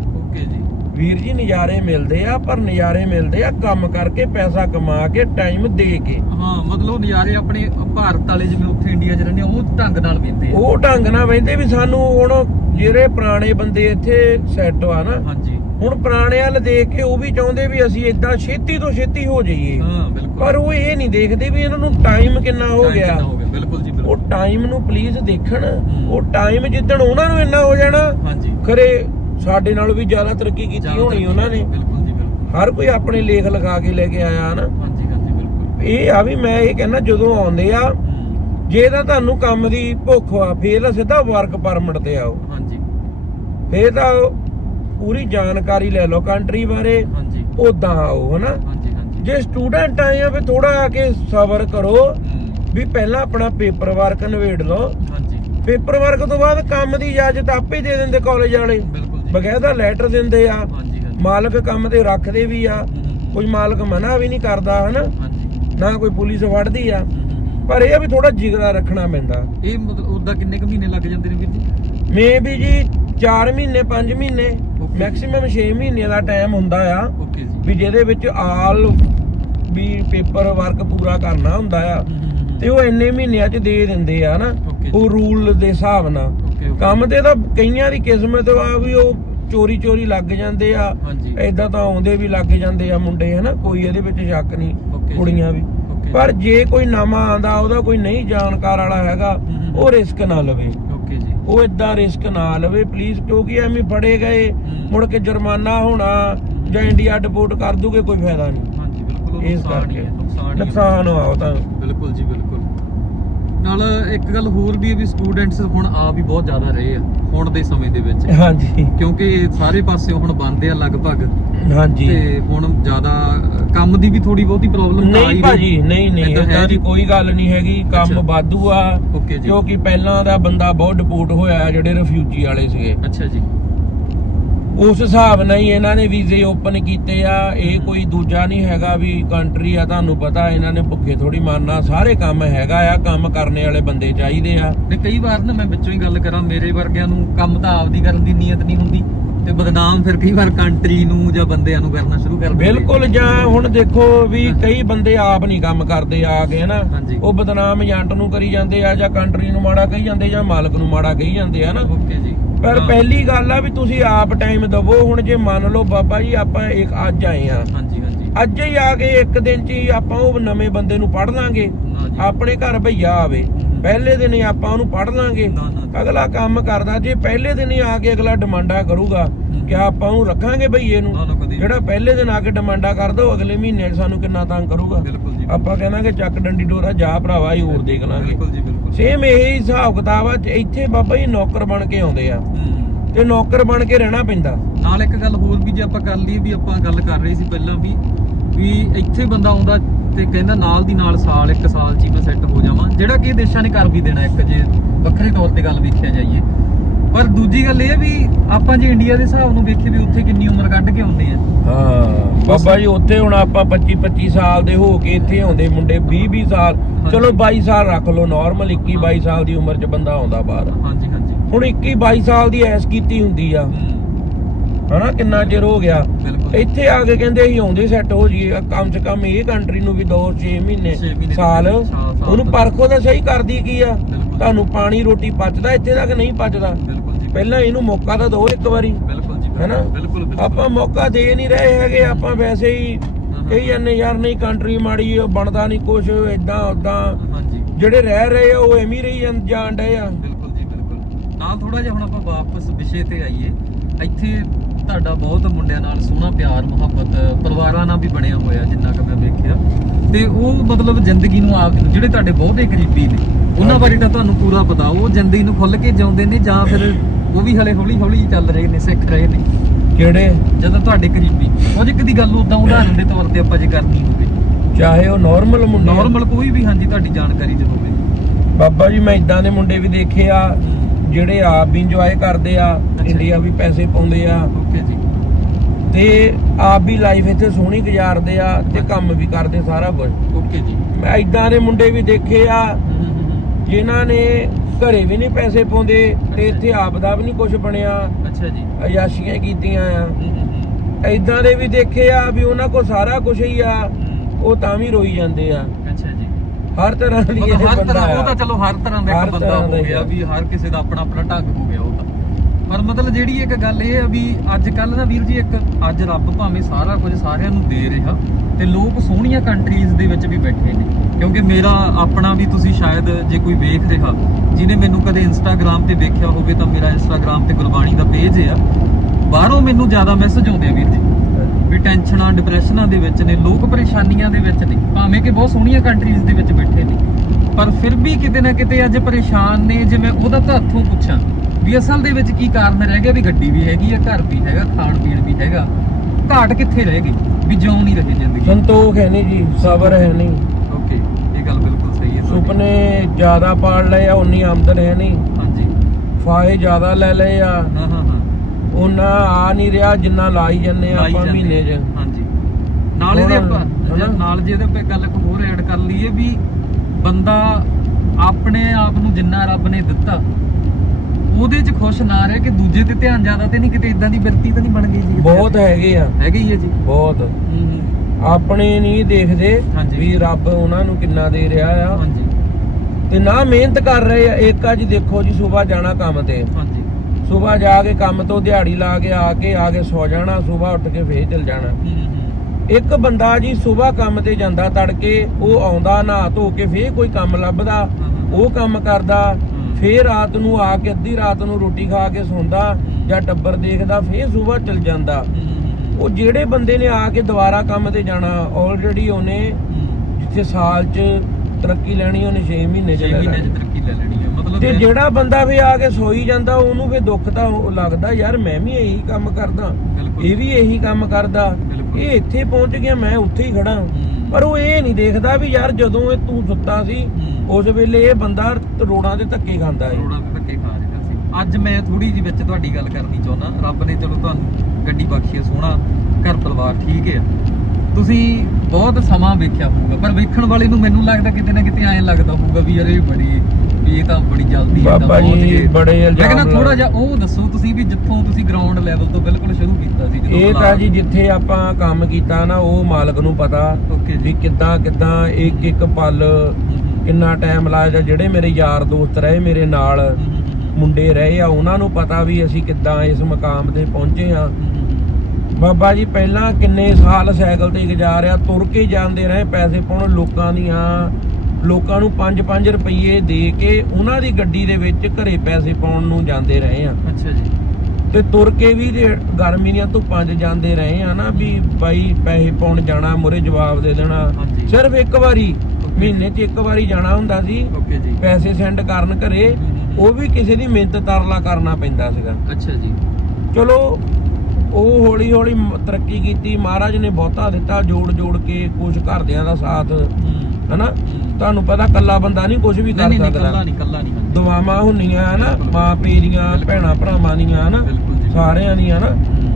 ਵੀਰ ਜੀ ਨਜ਼ਾਰੇ ਮਿਲਦੇ ਆ ਪਰ ਨਜ਼ਾਰੇ ਮਿਲਦੇ ਆ ਕੰਮ ਕਰਕੇ ਪੈਸਾ ਕਮਾ ਕੇ ਟਾਈਮ ਦੇ ਕੇ। ਹਾਂ ਮਤਲਬ ਉਹ ਨਜ਼ਾਰੇ ਆਪਣੇ ਭਾਰਤ ਵਾਲੇ ਜਿਵੇਂ ਉੱਥੇ ਇੰਡੀਆ 'ਚ ਰਹਿੰਦੇ ਆ ਉਹ ਢੰਗ ਨਾਲ ਪੀਂਦੇ ਆ। ਉਹ ਢੰਗ ਨਾਲ ਵਹਿੰਦੇ ਵੀ ਸਾਨੂੰ ਹੁਣ ਜਿਹੜੇ ਪੁਰਾਣੇ ਬੰਦੇ ਇੱਥੇ ਸੈੱਟ ਆ ਨਾ ਹਾਂਜੀ। ਹੁਣ ਪੁਰਾਣੇ ਵੱਲ ਦੇਖ ਕੇ ਉਹ ਵੀ ਚਾਹੁੰਦੇ ਵੀ ਅਸੀਂ ਇਦਾਂ ਛੇਤੀ ਤੋਂ ਛੇਤੀ ਹੋ ਜਾਈਏ। ਹਾਂ ਬਿਲਕੁਲ। ਪਰ ਉਹ ਇਹ ਨਹੀਂ ਦੇਖਦੇ ਵੀ ਇਹਨਾਂ ਨੂੰ ਟਾਈਮ ਕਿੰਨਾ ਹੋ Time ਗਿਆ। ਕਿੰਨਾ ਹੋ ਗਿਆ ਬਿਲਕੁਲ ਜੀ ਬਿਲਕੁਲ। ਉਹ ਟਾਈਮ ਨੂੰ ਪਲੀਜ਼ ਦੇਖਣ ਹੂੰ। ਉਹ ਟਾਈਮ ਜਿੱਦਣ ਉਹਨਾਂ ਨੂੰ ਇੰਨਾ ਹੋ ਜਾਣਾ ਹਾਂਜੀ। ਖਰੇ ਸਾਡੇ ਨਾਲੋਂ ਵੀ ਜ਼ਿਆਦਾ ਤਰੱਕੀ ਕੀਤੀ ਹੋਣੀ ਉਹਨਾਂ ਨੇ। ਬਿਲਕੁਲ ਜੀ ਬਿਲਕੁਲ। ਹਰ ਕੋਈ ਆਪਣੇ ਲੇਖ ਲਗਾ ਕੇ ਲੈ ਕੇ ਆਇਆ ਨਾ। ਹਾਂਜੀ ਹਾਂਜੀ ਬਿਲਕੁਲ। ਇਹ ਆ ਵੀ ਮੈਂ ਇਹ ਕਹਿੰਦਾ ਜਦੋਂ ਆਉਂਦੇ ਆ ਜੇ ਤਾਂ ਤੁਹਾਨੂੰ ਕੰਮ ਦੀ ਭੁੱਖ ਆ ਫੇਰ ਤਾਂ ਸਿੱਧਾ ਵਰਕ ਪਰਮਿਟ ਤੇ ਆਓ। ਹਾਂਜੀ। ਫੇਰ ਤਾਂ ਪੂਰੀ ਜਾਣਕਾਰੀ ਲੈ ਲਓ ਕੰਟਰੀ ਬਾਰੇ ਹਾਂਜੀ। ਉਦਾਂ ਆਓ ਹਨਾ? ਹਾਂਜੀ ਹਾਂਜੀ। ਜੇ ਸਟੂਡੈਂਟ ਆਏ ਆ ਫੇ ਥੋੜਾ ਆ ਕੇ ਸਬਰ ਕਰੋ ਵੀ ਪਹਿਲਾਂ ਆਪਣਾ ਪੇਪਰ ਵਰਕ ਨਵੇੜ ਲਓ। ਹਾਂਜੀ। ਪੇਪਰ ਵਰਕ ਤੋਂ ਬਾਅਦ ਕੰਮ ਦੀ ਇਜਾਜ਼ਤ ਆਪੇ ਦੇ ਦਿੰਦੇ ਕਾਲਜ ਵਾਲੇ। ਬਕਾਇਦਾ ਲੈਟਰ ਦਿੰਦੇ ਆ। ਹਾਂਜੀ ਹਾਂਜੀ। ਮਾਲਕ ਕੰਮ ਤੇ ਰੱਖਦੇ ਵੀ ਆ। ਕੋਈ ਮਾਲਕ ਮਨਾ ਵੀ ਨਹੀਂ ਕਰਦਾ ਹਨਾ? ਹਾਂਜੀ। ਨਾ ਕੋਈ ਪੁਲਿਸ ਫੜਦੀ ਆ। ਪਰ ਇਹ ਆ ਵੀ ਥੋੜਾ ਜਿਗਰਾ ਰੱਖਣਾ ਪੈਂਦਾ। ਇਹ ਮਤਲਬ ਉਹਦਾ ਕਿੰਨੇ ਕੁ ਮਹੀਨੇ ਲੱਗ ਜਾਂਦੇ ਨੇ ਵੀਰ ਜੀ? ਮੇ ਵੀ ਜੀ 4 ਮਹੀਨੇ 5 ਮਹੀਨੇ. ਮੈਕਸਿਮਮ 6 ਮਹੀਨਿਆਂ ਦਾ ਟਾਈਮ ਹੁੰਦਾ ਆ। ਓਕੇ ਜੀ। ਵੀ ਜਿਹਦੇ ਵਿੱਚ ਆਲ ਵੀ ਪੇਪਰ ਵਰਕ ਪੂਰਾ ਕਰਨਾ ਹੁੰਦਾ ਆ। ਤੇ ਉਹ ਇੰਨੇ ਮਹੀਨਿਆਂ 'ਚ ਦੇ ਦਿੰਦੇ ਆ ਨਾ. ਉਹ ਰੂਲ ਦੇ ਹਿਸਾਬ ਨਾਲ। ਕੰਮ ਤੇ ਤਾਂ ਕਈਆਂ ਦੀ ਕਿਸਮਤ ਆ ਵੀ ਉਹ ਚੋਰੀ ਚੋਰੀ ਲੱਗ ਜਾਂਦੇ ਆ। ਐਦਾਂ ਤਾਂ ਆਉਂਦੇ ਵੀ ਲੱਗ ਜਾਂਦੇ ਆ ਮੁੰਡੇ ਹਨਾ? ਕੋਈ ਇਹਦੇ ਵਿੱਚ ਸ਼ੱਕ ਨਹੀਂ। ਕੁੜੀਆਂ ਵੀ। ਪਰ ਜੇ ਕੋਈ ਨਵਾਂ ਆਂਦਾ ਉਹਦਾ ਕੋਈ ਨਹੀਂ ਜਾਣਕਾਰ ਵਾਲਾ ਹੈਗਾ। ਉਹ ਰਿਸਕ ਨਾ ਲਵੇ। ਓਕੇ ਜੀ। ਉਹ ਇਦਾਂ ਰਿਸਕ ਨਾ ਲਵੇ। ਪਲੀਜ਼ ਕਿਉਂਕਿ ਐਵੇਂ ਫੜੇ ਗਏ। ਮੁੜ ਕੇ ਜੁਰਮਾਨਾ ਹੋਣਾ ਜਾਂ ਇੰਡੀਆ ਡਿਪੋਰਟ ਕਰ ਦੂਗੇ ਕੋਈ ਫਾਇਦਾ ਨਹੀਂ। ਹਾਂਜੀ ਬਿਲਕੁਲ ਇਸ ਕਰਕੇ ਨੁਕਸਾਨ ਹੀ ਹੈ। ਨੁਕਸਾਨ ਆ ਉਹ ਤਾਂ। ਬਿਲਕੁਲ ਜੀ ਬਿਲਕੁਲ। ਨਾਲ ਇੱਕ ਗੱਲ ਹੋਰ ਵੀ ਹੈ ਵੀ ਸਟੂਡੈਂਟਸ ਹੁਣ ਆ ਵੀ ਬਹੁਤ ਜ਼ਿਆਦਾ ਰਹੇ ਆ ਹੁਣ ਦੇ ਸਮੇਂ ਦੇ ਵਿੱਚ। ਹਾਂਜੀ। ਕਿਉਂਕਿ ਸਾਰੇ ਪਾਸੇ ਹੁਣ ਬੰਦ ਆ ਲਗਭਗ। ਹਾਂਜੀ। ਤੇ ਹੁਣ ਜ਼ਿਆਦਾ ਕੰਮ ਦੀ ਵੀ ਥੋੜੀ ਬਹੁਤੀ ਪ੍ਰੋਬਲਮ ਆ ਹੀ ਨਹੀਂ। ਭਾਜੀ ਨਹੀਂ। ਨਹੀਂ ਏਦਾਂ ਦੀ? ਕੋਈ ਗੱਲ ਨਹੀਂ ਹੈਗੀ। ਕੰਮ ਵਾਧੂ ਆ। ਓਕੇ ਜੀ। ਕਿਉਂਕਿ ਪਹਿਲਾਂ ਦਾ ਬੰਦਾ ਬਹੁਤ ਡਿਪੋਰਟ ਹੋਇਆ ਜਿਹੜੇ ਰਿਫਿਊਜੀ ਵਾਲੇ ਸੀਗੇ। ਅੱਛਾ ਜੀ। ਉਸ ਹਿਸਾਬ ਨਾਲ ਹੀ ਇਹਨਾਂ ਨੇ ਵੀਜ਼ੇ ਓਪਨ ਕੀਤੇ ਆ। ਇਹ ਕੋਈ ਦੂਜਾ ਨਹੀਂ ਹੈਗਾ ਵੀ ਕੰਟਰੀ ਆ ਤੁਹਾਨੂੰ ਪਤਾ ਇਹਨਾਂ ਨੇ ਭੁੱਖੇ ਥੋੜੀ ਮਾਰਨਾ। ਸਾਰੇ ਕੰਮ ਹੈਗਾ ਆ ਕੰਮ ਕਰਨੇ ਵਾਲੇ ਬੰਦੇ ਚਾਹੀਦੇ ਆ। ਤੇ ਕਈ ਵਾਰ ਨਾ ਮੈਂ ਵਿੱਚੋਂ ਹੀ ਗੱਲ ਕਰਾਂ ਮੇਰੇ ਵਰਗਿਆਂ ਨੂੰ ਕੰਮ ਤਾਂ ਆਪਦੀ ਕਰਨ ਦੀ ਨੀਅਤ ਨਹੀਂ ਹੁੰਦੀ। ਤੇ ਬਦਨਾਮ ਫਿਰ ਕਈ ਵਾਰ ਕੰਟਰੀ ਨੂੰ ਜਾਂ ਬੰਦਿਆਂ ਨੂੰ ਕਰਨਾ ਸ਼ੁਰੂ ਕਰ ਦਿੰਦੇ ਬਿਲਕੁਲ ਜਾਂ ਹੁਣ ਦੇਖੋ ਵੀ ਕਈ ਬੰਦੇ ਆਪ ਨਹੀਂ ਕੰਮ ਕਰਦੇ ਆ ਕੇ ਹਨਾ। ਉਹ ਬਦਨਾਮ ਏਜੰਟ ਨੂੰ ਕਰੀ ਜਾਂਦੇ ਆ ਜਾਂ ਕੰਟਰੀ ਨੂੰ ਮਾੜਾ ਕਹੀ ਜਾਂਦੇ ਜਾਂ ਮਾਲਕ ਨੂੰ ਮਾੜਾ ਕਹੀ ਜਾਂਦੇ ਆ ਨਾ ਓਕੇ ਜੀ। ਪਰ। ਪਹਿਲੀ ਗੱਲ ਆ ਵੀ ਤੁਸੀਂ ਆਪ ਟਾਈਮ ਦਵੋ। ਹੁਣ ਜੇ ਮੰਨ ਲਓ ਬਾਬਾ ਜੀ ਆਪਾਂ ਇੱਕ ਅੱਜ ਆਏ ਆ ਹਾਂਜੀ ਹਾਂਜੀ। ਅੱਜ ਹੀ ਆ ਕੇ ਇੱਕ ਦਿਨ ਚ ਹੀ ਆਪਾਂ ਉਹ ਨਵੇਂ ਬੰਦੇ ਨੂੰ ਪੜ ਲਾਂਗੇ। ਆਪਣੇ ਘਰ ਭਈਆ ਆਵੇ। ਪਹਿਲੇ ਦਿਨ ਹੀ ਆਪਾਂ ਉਹਨੂੰ ਪੜ ਲਾਂਗੇ। ਅਗਲਾ ਕੰਮ ਕਰਦਾ। ਜੇ ਪਹਿਲੇ ਦਿਨ ਹੀ ਆ ਕੇ ਅਗਲਾ ਡਿਮਾਂਡਾ ਕਰੂਗਾ ਕਿਆ ਆਪਾਂ ਉਹਨੂੰ ਰੱਖਾਂਗੇ ਭਈਏ ਨੂੰ ਨਾ ਨਾ ਕਦੀ ਜਿਹੜਾ ਪਹਿਲੇ ਦਿਨ ਆ ਕੇ ਡਿਮਾਂਡਾ ਕਰਦਾ ਉਹ ਅਗਲੇ ਮਹੀਨੇ ਸਾਨੂੰ ਕਿੰਨਾ ਤੰਗ ਕਰੂਗਾ? ਬਿਲਕੁਲ ਜੀ। ਆਪਾਂ ਕਹਿਣਾਗੇ ਚੱਕ ਡੰਡੀ ਡੋਰਾ ਜਾ ਭਰਾਵਾ ਹੀ ਹੋਰ ਦੇਖ ਲਾਂਗੇ। ਬਿਲਕੁਲ ਜੀ ਬਿਲਕੁਲ। ਸੇਮ ਇਹੀ ਹਿਸਾਬ ਕਿਤਾਬ ਆ ਇੱਥੇ ਬਾਬਾ ਜੀ ਨੌਕਰ ਬਣ ਕੇ ਆਉਂਦੇ ਆ। ਹੂੰ। ਤੇ ਨੌਕਰ ਬਣ ਕੇ ਰਹਿਣਾ ਪੈਂਦਾ। ਨਾਲ ਇੱਕ ਗੱਲ ਹੋਰ ਵੀ ਜੇ ਆਪਾਂ ਕਰ ਲਈਏ ਵੀ ਆਪਾਂ ਗੱਲ ਕਰ ਰਹੇ ਸੀ ਪਹਿਲਾਂ ਵੀ ਵੀ ਇੱਥੇ ਬੰਦਾ ਆਉਂਦਾ ਤੇ ਕਹਿੰਦਾ ਨਾਲ ਦੀ ਨਾਲ ਸਾਲ ਇੱਕ ਸਾਲ ਚ ਹੀ ਮੈਂ ਸੈੱਟ ਹੋ ਜਾਵਾਂ। ਜਿਹੜਾ ਕਿ ਇਹ ਦੇਸ਼ਾਂ ਨੇ ਕਰ ਵੀ ਦੇਣਾ ਇੱਕ ਜੇ ਵੱਖਰੇ ਤੌਰ ਤੇ ਗੱਲ ਵੇਖਿਆ ਜਾਈਏ। ਪਰ ਦੂਜੀ ਗੱਲ ਇਹ ਵੀ ਆਪਾਂ ਜੇ ਇੰਡੀਆ ਦੇ ਹਿਸਾਬ ਨੂੰ ਵੇਖੀਏ ਵੀ ਉੱਥੇ ਕਿੰਨੀ ਉਮਰ ਕੱਢ ਕੇ ਆਉਂਦੇ ਆ। ਹਾਂ ਬਾਬਾ ਜੀ ਉੱਥੇ ਹੁਣ ਆਪਾਂ 25 25 ਸਾਲ ਦੇ ਹੋ ਕੇ ਇੱਥੇ ਆਉਂਦੇ ਮੁੰਡੇ 20 20 ਸਾਲ। ਚਲੋ 22 ਸਾਲ ਰੱਖ ਲਓ ਨਾਰਮਲ 21 22 ਸਾਲ ਦੀ ਉਮਰ 'ਚ ਬੰਦਾ ਆਉਂਦਾ ਬਾਹਰ। ਹਾਂਜੀ ਹਾਂਜੀ। ਹੁਣ 21 22 ਸਾਲ ਦੀ ਐਸ ਕੀਤੀ ਹੁੰਦੀ ਆ। ਹਨਾ ਕਿੰਨਾ ਚਿਰ ਹੋ ਗਿਆ। ਇੱਥੇ ਆ ਕੇ ਕਹਿੰਦੇ ਅਸੀਂ ਆਉਂਦੇ ਸੈੱਟ ਹੋ ਜਾਈਏ। ਕਮ ਸੇ ਕਮ ਇਹ ਕੰਟਰੀ ਨੂੰ ਵੀ 2 6 ਮਹੀਨੇ ਛੇ ਮਹੀਨੇ ਸਾਲ। ਉਹਨੂੰ। ਪਰਖੋ ਤਾਂ ਸਹੀ ਕਰਦੀ ਕੀ ਆ। ਤੁਹਾਨੂੰ ਪਾਣੀ ਰੋਟੀ ਪਚਦਾ ਇੱਥੇ ਤੱਕ ਨਹੀਂ ਪਚਦਾ। ਜੀ ਪਹਿਲਾਂ ਇਹਨੂੰ ਮੌਕਾ ਤਾਂ ਦਿਓ ਇੱਕ ਵਾਰੀ। ਬਿਲਕੁਲ ਜੀ ਹੈਨਾ? ਬਿਲਕੁਲ ਬਿਲਕੁਲ। ਆਪਾਂ ਮੌਕਾ ਦੇ ਨਹੀਂ ਰਹੇ ਹੈਗੇ ਆਪਾਂ ਵੈਸੇ ਹੀ ਕਹੀ ਜਾਂਦੇ ਯਾਰ ਨਹੀਂ ਕੰਟਰੀ ਮਾੜੀ ਬਣਦਾ ਨਹੀਂ ਕੁਝ ਇਦਾਂ ਉਦਾਂ ਹਾਂਜੀ। ਜਿਹੜੇ ਰਹਿ ਰਹੇ ਆ ਉਹ ਐਵੇਂ ਹੀ ਰਹੀ ਜਾਣ ਡਏ ਆ। ਬਿਲਕੁਲ ਜੀ ਬਿਲਕੁਲ। ਨਾਲ ਥੋੜਾ ਜਿਹਾ ਹੁਣ ਆਪਾਂ ਵਾਪਸ ਵਿਸ਼ੇ ਤੇ ਆਈਏ। ਇੱਥੇ ਤੁਹਾਡਾ ਬਹੁਤ ਮੁੰਡਿਆਂ ਨਾਲ ਸੋਹਣਾ ਪਿਆਰ ਮੁਹੱਬਤ ਪਰਿਵਾਰਾਂ ਨਾਲ ਵੀ ਬਣਿਆ ਹੋਇਆ ਜਿੰਨਾ ਕਿ ਮੈਂ ਵੇਖਿਆ। ਤੇ ਉਹ ਮਤਲਬ ਜ਼ਿੰਦਗੀ ਨੂੰ ਆਪ ਜਿਹੜੇ ਤੁਹਾਡੇ ਬਹੁਤੇ ਕਰੀਬੀ ਨੇ ਉਹਨਾਂ ਬਾਰੇ ਤਾਂ ਤੁਹਾਨੂੰ ਪੂਰਾ ਪਤਾ ਉਹ ਜ਼ਿੰਦਗੀ ਨੂੰ ਖੁੱਲ ਕੇ ਜਿਉਂਦੇ ਨੇ ਜਾਂ ਫਿਰ ਉਹ ਵੀ ਹਲੇ ਹੌਲੀ ਹੌਲੀ ਚੱਲ ਰਹੇ ਨੇ ਸਿੱਖ ਰਹੇ ਨੇ। ਕਿਹੜੇ? ਜਦੋਂ ਤੁਹਾਡੇ ਕਰੀਬੀ। ਕੁਝ ਇੱਕ ਦੀ ਗੱਲ ਉਦਾਂ ਉਦਾਹਰਨ ਦੇ ਤੌਰ ਤੇ ਆਪਾਂ ਜੇ ਕਰਨੀ ਹੋਵੇ। ਚਾਹੇ ਉਹ ਨਾਰਮਲ ਮੁੰਡੇ। ਨਾਰਮਲ ਕੋਈ ਵੀ ਹਾਂਜੀ ਤੁਹਾਡੀ ਜਾਣਕਾਰੀ ਚ ਹੋਵੇ। ਬਾਬਾ ਜੀ ਮੈਂ ਇਦਾਂ ਦੇ ਮੁੰਡੇ ਵੀ ਦੇਖੇ ਆ ਜਿਹੜੇ ਆਪ ਵੀ ਇੰਜੋਏ ਕਰਦੇ ਆ ਇੰਡੀਆ ਵੀ ਪੈਸੇ ਪਾਉਂਦੇ ਆ। ਓਕੇ ਜੀ। ਤੇ ਆਪ ਵੀ ਲਾਈਫ ਇੱਥੇ ਸੋਹਣੀ ਗੁਜ਼ਾਰਦੇ ਆ ਤੇ ਕੰਮ ਵੀ ਕਰਦੇ ਸਾਰਾ ਕੁਝ। ਓਕੇ ਜੀ। ਮੈਂ ਇਦਾਂ ਦੇ ਮੁੰਡੇ ਵੀ ਦੇਖੇ ਆ ਜਿਨ੍ਹਾਂ ਨੇ ਘਰੇ ਵੀ ਨਹੀਂ ਪੈਸੇ ਪਾਉਂਦੇ ਤੇ ਇੱਥੇ ਆਪ ਦਾ ਵੀ ਨਹੀਂ ਕੁਝ ਬਣਿਆ। ਅੱਛਾ ਜੀ। ਅਯਾਸ਼ੀਆਂ ਕੀਤੀਆਂ ਆ। ਐਦਾਂ ਦੇ ਵੀ ਦੇਖੇ ਆ ਵੀ ਉਹਨਾਂ ਕੋਲ ਸਾਰਾ ਕੁਝ ਹੀ ਆ। ਉਹ ਤਾਂ ਵੀ ਰੋਈ ਜਾਂਦੇ ਆ। ਅੱਛਾ ਜੀ। ਹਰ ਤਰ੍ਹਾਂ ਦੀ ਇਹ ਹਰ ਤਰ੍ਹਾਂ। ਉਹ ਤਾਂ ਚਲੋ ਹਰ ਤਰ੍ਹਾਂ ਦਾ ਇੱਕ ਬੰਦਾ ਹੋ ਗਿਆ। ਵੀ ਹਰ ਕਿਸੇ ਦਾ ਆਪਣਾ ਆਪਣਾ ਢੰਗ ਹੋ ਗਿਆ ਉਹ ਤਾਂ। ਪਰ ਮਤਲਬ ਜਿਹੜੀ ਇੱਕ ਗੱਲ ਇਹ ਆ ਵੀ ਅੱਜ ਕੱਲ ਨਾ ਵੀਰ ਜੀ ਇੱਕ ਅੱਜ ਰੱਬ ਭਾਵੇਂ ਸਾਰਾ ਕੁਝ ਸਾਰਿਆਂ ਨੂੰ ਦੇ ਰਿਹਾ ਤੇ ਲੋਕ ਸੋਹਣੀਆਂ ਕੰਟਰੀਜ਼ ਦੇ ਵਿੱਚ ਵੀ ਬੈਠੇ ਨੇ। ਕਿਉਂਕਿ ਮੇਰਾ ਆਪਣਾ ਵੀ ਤੁਸੀਂ ਸ਼ਾਇਦ ਜੇ ਕੋਈ ਵੇਖ ਰਿਹਾ, ਜਿਹਨੇ ਮੈਨੂੰ ਕਦੇ ਇੰਸਟਾਗ੍ਰam ਤੇ ਵੇਖਿਆ ਹੋਵੇ ਤਾਂ ਮੇਰਾ ਇੰਸਟਾਗ੍ਰam ਤੇ ਗੁਰਬਾਣੀ ਦਾ ਪੇਜ ਆ। ਬਾਹਰੋਂ ਮੈਨੂੰ ਜ਼ਿਆਦਾ ਮੈਸੇਜ ਆਉਂਦੇ ਆ ਵੀਰ ਜੀ। ਵੀ ਟੈਨਸ਼ਨਾਂ ਡਿਪਰੈਸ਼ਨਾਂ ਦੇ ਵਿੱਚ ਨੇ, ਲੋਕ ਪਰੇਸ਼ਾਨੀਆਂ ਦੇ ਵਿੱਚ ਨੇ, ਭਾਵੇਂ ਕਿ ਬਹੁਤ ਸੋਹਣੀਆਂ ਕੰਟਰੀਜ਼ ਦੇ ਵਿੱਚ ਬੈਠੇ ਨੇ। ਪਰ ਫਿਰ ਵੀ ਕਿਤੇ ਨਾ ਕਿਤੇ ਅੱਜ ਪਰੇਸ਼ਾਨ ਨੇ, ਜੇ ਮੈਂ ਉਹਦਾ ਤਾਂ ਹੱਥੋਂ ਪੁੱਛਾਂ, ਵੀ ਅਸਲ ਦੇ ਵਿੱਚ ਕੀ ਕਾਰਨ ਰਹਿ ਗਿਆ ਵੀ ਗੱਡੀ ਵੀ ਹੈਗੀ ਆ, ਘਰ ਵੀ ਹੈਗਾ, ਖਾਣ ਪੀਣ ਵੀ ਹੈਗਾ। ਘਾਟ ਕਿੱਥੇ ਰਹਿ ਗਈ? ਵੀ ਜਿਉਂ ਨਹੀਂ ਰਹੇ ਜ਼ਿੰਦਗੀ। ਸੰਤੋਖ ਹੈ ਨਹੀਂ ਜੀ ਸਬਰ ਹੈ ਨਹੀਂ ਓਕੇ ਇਹ ਗੱਲ ਬਿਲਕੁਲ ਸੁਪਨੇ ਜ਼ਿਆਦਾ ਪਾੜ ਲਏ ਆ ਉਨੀ ਆਮਦਨ ਹੈ ਨਹੀਂ। ਹਾਂਜੀ। ਫਾਇਦੇ ਜ਼ਿਆਦਾ ਲੈ ਲਏ ਆ। ਹਾਂ ਹਾਂ ਹਾਂ। ਉਹਨਾਂ ਆ ਨਹੀਂ ਰਿਹਾ ਜਿੰਨਾ ਲਾਈ ਜੰਨੇ ਲਾਈ ਆਪਾਂ ਜਾਂਦੇ ਮਹੀਨੇ 'ਚ। ਹਾਂਜੀ। ਨਾਲ ਇਹਦੇ ਹੁਣ, ਆਪਾਂ ਹਨਾ? ਨਾਲ ਜੇ ਇਹਦੇ ਆਪਾਂ ਗੱਲ ਇੱਕ ਹੋਰ ਐਡ ਕਰ ਲਈਏ ਵੀ ਬੰਦਾ ਆਪਣੇ ਆਪ ਨੂੰ ਜਿੰਨਾ ਰੱਬ ਨੇ ਦਿੱਤਾ ਉਹਦੇ 'ਚ ਖੁਸ਼ ਨਾ ਰਹਿ ਕੇ ਦੂਜੇ ਤੇ ਧਿਆਨ ਜ਼ਿਆਦਾ ਤੇ ਨਹੀਂ ਕਿਤੇ ਇਦਾਂ ਦੀ ਬਿਰਤੀ ਤਾਂ ਨਹੀਂ ਬਣ ਗਈ ਜੀ ਕਿਤੇ? ਬਹੁਤ ਹੈਗੇ ਆ। ਹੈਗੇ ਹੀ ਹੈ ਜੀ। ਬਹੁਤ। ਹੂੰ। ਆਪਣੇ ਨਹੀਂ ਦੇਖਦੇ ਹਾਂਜੀ। ਵੀ ਰੱਬ ਉਹਨਾਂ ਨੂੰ ਕਿੰਨਾ ਦੇ ਰਿਹਾ ਆ। ਹਾਂਜੀ। ਤੇ ਨਾ ਮਿਹਨਤ ਕਰ ਰਹੇ ਆ ਇੱਕ ਅੱਜ ਦੇਖੋ ਜੀ ਸਵੇਰ ਜਾਣਾ ਕੰਮ ਤੇ। ਹਾਂਜੀ। ਸਵੇਰ ਜਾ ਕੇ ਕੰਮ ਤੋਂ ਦਿਹਾੜੀ ਲਾ ਕੇ ਆ ਕੇ ਆ ਕੇ ਸੌ ਜਾਣਾ ਸਵੇਰ ਉੱਠ ਕੇ ਫੇਰ ਚਲ ਜਾਣਾ। ਇੱਕ ਬੰਦਾ ਜੀ ਸਵੇਰ ਕੰਮ ਤੇ ਜਾਂਦਾ ਤੜਕੇ ਉਹ ਆਉਂਦਾ ਨਹਾ ਧੋ ਕੇ ਫੇਰ ਕੋਈ ਕੰਮ ਲੱਭਦਾ ਉਹ ਕੰਮ ਕਰਦਾ ਫੇਰ ਰਾਤ ਨੂੰ ਆ ਕੇ ਅੱਧੀ ਰਾਤ ਨੂੰ ਰੋਟੀ ਖਾ ਕੇ ਸੌਂਦਾ ਜਾਂ ਟੱਬਰ ਦੇਖਦਾ ਫੇਰ ਸਵੇਰ ਚਲ ਜਾਂਦਾ। ਉਹ ਜਿਹੜੇ ਬੰਦੇ ਨੇ ਆ ਕੇ ਦੁਬਾਰਾ ਕੰਮ ਤੇ ਜਾਣਾ ਆਲਰੇਡੀ ਉਹਨੇ ਜਿੱਥੇ ਸਾਲ 'ਚ ਤਰੱਕੀ ਲੈਣੀ ਉਹਨੇ 6 ਮਹੀਨੇ 'ਚ 6 ਲੈ ਮਹੀਨੇ ਲੈਣੀ ਚ ਤਰੱਕੀ ਲੈ ਲੈਣੀ ਹੈ ਮਤਲਬ ਤੇ ਇਹ- ਜਿਹੜਾ ਬੰਦਾ ਵੀ ਆ ਕੇ ਸੋਈ ਜਾਂਦਾ ਉਹਨੂੰ ਵੀ ਦੁੱਖ ਤਾਂ ਉਹ ਲੱਗਦਾ ਯਾਰ ਮੈਂ ਵੀ ਇਹੀ ਕੰਮ ਕਰਦਾ ਬਿਲਕੁਲ। ਇਹ ਵੀ ਇਹੀ ਕੰਮ ਕਰਦਾ। ਬਿਲਕੁਲ। ਇਹ ਇੱਥੇ ਪਹੁੰਚ ਗਿਆ ਮੈਂ ਉੱਥੇ ਹੀ ਖੜਾ ਹੂੰ। ਪਰ ਉਹ ਇਹ ਨਹੀਂ ਦੇਖਦਾ ਵੀ ਯਾਰ ਜਦੋਂ ਇਹ ਤੂੰ ਸੁੱਤਾ ਸੀ ਹੂੰ। ਉਸ ਵੇਲੇ ਇਹ ਬੰਦਾ ਰੋੜਾਂ ਦੇ ਧੱਕੇ ਖਾਂਦਾ ਸੀ ਕਰੋੜਾਂ ਦੇ ਧੱਕੇ ਖਾ ਰਿਹਾ ਸੀ। ਅੱਜ ਮੈਂ ਥੋੜੀ ਜਿਹੀ ਵਿੱਚ ਤੁਹਾਡੀ ਗੱਲ ਕਰਨੀ ਚਾਹੁੰਦਾ। ਰੱਬ ਨੇ ਚਲੋ ਤੁਹਾਨੂੰ ਗੱਡੀ ਬਖਸ਼ੀ ਹੈ ਸੋਹਣਾ ਘਰ ਪਰਿਵਾਰ ਠੀਕ ਹੈ ਤੁਸੀਂ ਬਹੁਤ ਸਮਾਂ ਵੇਖਿਆ ਹੋਊਗਾ ਪਰ ਵੇਖਣ ਵਾਲੇ ਨੂੰ ਮੈਨੂੰ ਲੱਗਦਾ ਕਿਤੇ ਨਾ ਕਿਤੇ ਐਂ ਲੱਗਦਾ ਹੋਊਗਾ ਵੀ ਯਾਰ ਇਹ ਬੜੀ ਵੀ ਇਹ ਤਾਂ ਬੜੀ ਜਲਦੀ ਇਹ ਤਾਂ ਬਾਬਾ ਪਹੁੰਚ ਜੀ, ਗਏ। ਬੜੇ ਇਲਜ਼ਾਮ ਥੋੜਾ ਲਾ- ਜਿਹਾ ਉਹ ਦੱਸੋ ਤੁਸੀਂ ਵੀ ਜਿੱਥੋਂ ਤੁਸੀਂ ਗਰਾਊਂਡ ਲੈਵਲ ਤੋਂ ਬਿਲਕੁਲ ਸ਼ੁਰੂ ਕੀਤਾ ਸੀ ਇਹ ਤਾਂ ਜੀ ਜਿੱਥੇ ਆਪਾਂ ਕੰਮ ਕੀਤਾ ਨਾ ਉਹ ਮਾਲਕ ਨੂੰ ਪਤਾ ਓਕੇ ਵੀ ਜੀ ਕਿੱਦਾਂ ਕਿੱਦਾਂ ਇੱਕ ਇੱਕ ਪਲ ਕਿੰਨਾ ਟਾਈਮ ਲਾਇਆ ਜਾਂ ਜਿਹੜੇ ਮੇਰੇ ਯਾਰ ਦੋਸਤ ਰਹੇ ਮੇਰੇ ਨਾਲ ਮੁੰਡੇ ਰਹੇ ਆ ਉਹਨਾਂ ਨੂੰ ਪਤਾ ਵੀ ਅਸੀਂ ਕਿੱਦਾਂ ਇਸ ਮਕਾਮ ਤੇ ਪਹੁੰਚੇ ਆ। ਬਾਬਾ ਜੀ ਪਹਿਲਾਂ ਕਿੰਨੇ ਸਾਲ ਸਾਈਕਲ ਤੇ ਗੁਜ਼ਾਰਿਆ ਤੁਰ ਕੇ ਜਾਂਦੇ ਰਹੇ ਪੈਸੇ ਪਾਉਣ ਲੋਕਾਂ ਦੀਆਂ ਲੋਕਾਂ ਨੂੰ 5-5 ਰੁਪਏ ਦੇ ਕੇ ਉਹਨਾਂ ਦੀ ਗੱਡੀ ਦੇ ਵਿੱਚ ਘਰੇ ਪੈਸੇ ਪਾਉਣ ਨੂੰ ਜਾਂਦੇ ਰਹੇ ਆ। ਅੱਛਾ ਜੀ। ਤੇ ਤੁਰ ਕੇ ਵੀ ਗਰਮੀ ਦੀਆਂ ਧੁੱਪਾਂ 'ਚ ਜਾਂਦੇ ਰਹੇ ਆ ਨਾ ਵੀ ਬਾਈ ਪੈਸੇ ਪਾਉਣ ਜਾਣਾ ਮੁਰੇ ਜਵਾਬ ਦੇ ਦੇਣਾ। ਸਿਰਫ ਇੱਕ ਵਾਰੀ ਮਹੀਨੇ 'ਚ ਇੱਕ ਵਾਰੀ ਜਾਣਾ ਹੁੰਦਾ ਸੀ। ਓਕੇ ਜੀ। ਪੈਸੇ ਸੈਂਡ ਕਰਨ ਘਰੇ ਉਹ ਵੀ ਕਿਸੇ ਦੀ ਮਿਹਨਤ ਤਰਲਾ ਕਰਨਾ ਪੈਂਦਾ ਸੀਗਾ। ਅੱਛਾ ਜੀ। ਚਲੋ ਉਹ ਹੌਲੀ ਹੌਲੀ ਤਰੱਕੀ ਕੀਤੀ। ਮਹਾਰਾਜ ਨੇ ਬਹੁਤਾ ਦਿੱਤਾ ਜੋੜ ਜੋੜ ਕੇ ਕੁਝ ਘਰਦਿਆਂ ਦਾ ਸਾਥ ਹਨਾ? ਤੁਹਾਨੂੰ ਪਤਾ ਕੱਲਾ ਬੰਦਾ ਨਹੀਂ ਕੁਝ ਵੀ ਕਰ ਸਕਦਾ। ਕੱਲਾ ਨਹੀਂ ਕੱਲਾ ਨਹੀਂ। ਦੁਆਵਾਂ ਹੁੰਦੀਆਂ ਹਨਾ। ਮਾਂ ਬਿਲਕੁਲ। ਭੈਣਾਂ ਭਰਾਵਾਂ ਦੀਆਂ ਹਨਾ। ਸਾਰਿਆਂ ਦੀਆਂ ਹਨਾ?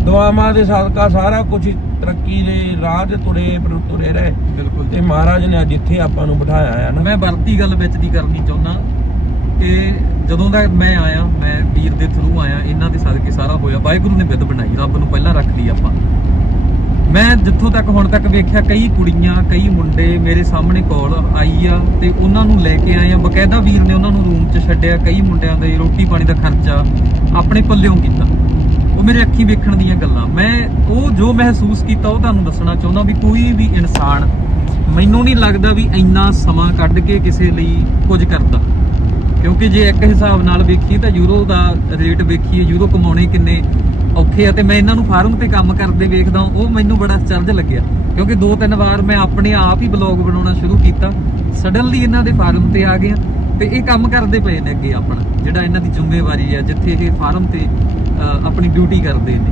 ਦੁਆਵਾਂ ਦੇ ਸਦਕਾ ਸਾਰਾ ਕੁਝ ਤਰੱਕੀ ਦੇ ਰਾਹ ਤੇ ਤੁਰੇ ਤੁਰੇ ਰਹੇ। ਬਿਲਕੁਲ ਤੇ ਮਹਾਰਾਜ ਨੇ ਅੱਜ ਇੱਥੇ ਆਪਾਂ ਨੂੰ ਬਿਠਾਇਆ ਹੈ ਨਾ ਮੈਂ ਵਰਤੀ ਗੱਲ ਵਿੱਚ ਦੀ ਕਰਨੀ ਚਾਹੁੰਦਾ। ਕਿ ਜਦੋਂ ਦਾ ਮੈਂ ਆਇਆ, ਮੈਂ ਵੀਰ ਦੇ ਥਰੂ ਆਇਆ, ਇਹਨਾਂ ਦੇ ਸਦਕੇ ਸਾਰਾ ਹੋਇਆ, ਵਾਹਿਗੁਰੂ ਨੇ ਵਿਦ ਬਣਾਈ, ਰੱਬ ਨੂੰ ਪਹਿਲਾਂ ਰੱਖ ਲਈ ਆਪਾਂ। ਮੈਂ ਜਿੱਥੋਂ ਤੱਕ ਹੁਣ ਤੱਕ ਵੇਖਿਆ, ਕਈ ਕੁੜੀਆਂ, ਕਈ ਮੁੰਡੇ ਮੇਰੇ ਸਾਹਮਣੇ ਕਾਲ ਆਈ ਆ ਤੇ ਉਹਨਾਂ ਨੂੰ ਲੈ ਕੇ ਆਏ ਆ। ਬਕਾਇਦਾ ਵੀਰ ਨੇ ਉਹਨਾਂ ਨੂੰ ਰੂਮ 'ਚ ਛੱਡਿਆ, ਕਈ ਮੁੰਡਿਆਂ ਦੇ ਰੋਟੀ ਪਾਣੀ ਦਾ ਖਰਚਾ ਆਪਣੇ ਪੱਲਿਓਂ ਕੀਤਾ। ਉਹ ਮੇਰੇ ਅੱਖੀਂ ਵੇਖਣ ਦੀਆਂ ਗੱਲਾਂ। ਮੈਂ ਉਹ ਜੋ ਮਹਿਸੂਸ ਕੀਤਾ, ਉਹ ਤੁਹਾਨੂੰ ਦੱਸਣਾ ਚਾਹੁੰਦਾ ਵੀ ਕੋਈ ਵੀ ਇਨਸਾਨ ਮੈਨੂੰ ਨਹੀਂ ਲੱਗਦਾ ਵੀ ਇੰਨਾ ਸਮਾਂ ਕੱਢ ਕੇ ਕਿਸੇ ਲਈ ਕੁਝ ਕਰਦਾ। ਕਿਉਂਕਿ ਜੇ ਇੱਕ ਹਿਸਾਬ ਨਾਲ ਵੇਖੀਏ ਤਾਂ ਯੂਰੋ ਦਾ ਰੇਟ ਵੇਖੀਏ, ਯੂਰੋ ਕਮਾਉਣੇ ਕਿੰਨੇ ਔਖੇ ਆ ਤੇ ਮੈਂ ਇਹਨਾਂ ਨੂੰ ਫਾਰਮ ਤੇ ਕੰਮ ਕਰਦੇ ਵੇਖਦਾ ਉਹ ਮੈਨੂੰ ਬੜਾ ਚਰਜ ਲੱਗਿਆ। ਕਿਉਂਕਿ ਦੋ ਤਿੰਨ ਵਾਰ ਮੈਂ ਆਪਣੇ ਆਪ ਹੀ ਬਲੌਗ ਬਣਾਉਣਾ ਸ਼ੁਰੂ ਕੀਤਾ, ਸਡਨਲੀ ਇਹਨਾਂ ਦੇ ਫਾਰਮ ਤੇ ਆ ਗਿਆ ਤੇ ਇਹ ਕੰਮ ਕਰਦੇ ਪਏ ਨੇ ਅੱਗੇ ਆਪਣਾ, ਜਿਹੜਾ ਇਹਨਾਂ ਦੀ ਜ਼ਿੰਮੇਵਾਰੀ ਹੈ ਜਿੱਥੇ ਇਹ ਫਾਰਮ ਤੇ ਆਪਣੀ ਡਿਊਟੀ ਕਰਦੇ ਨੇ।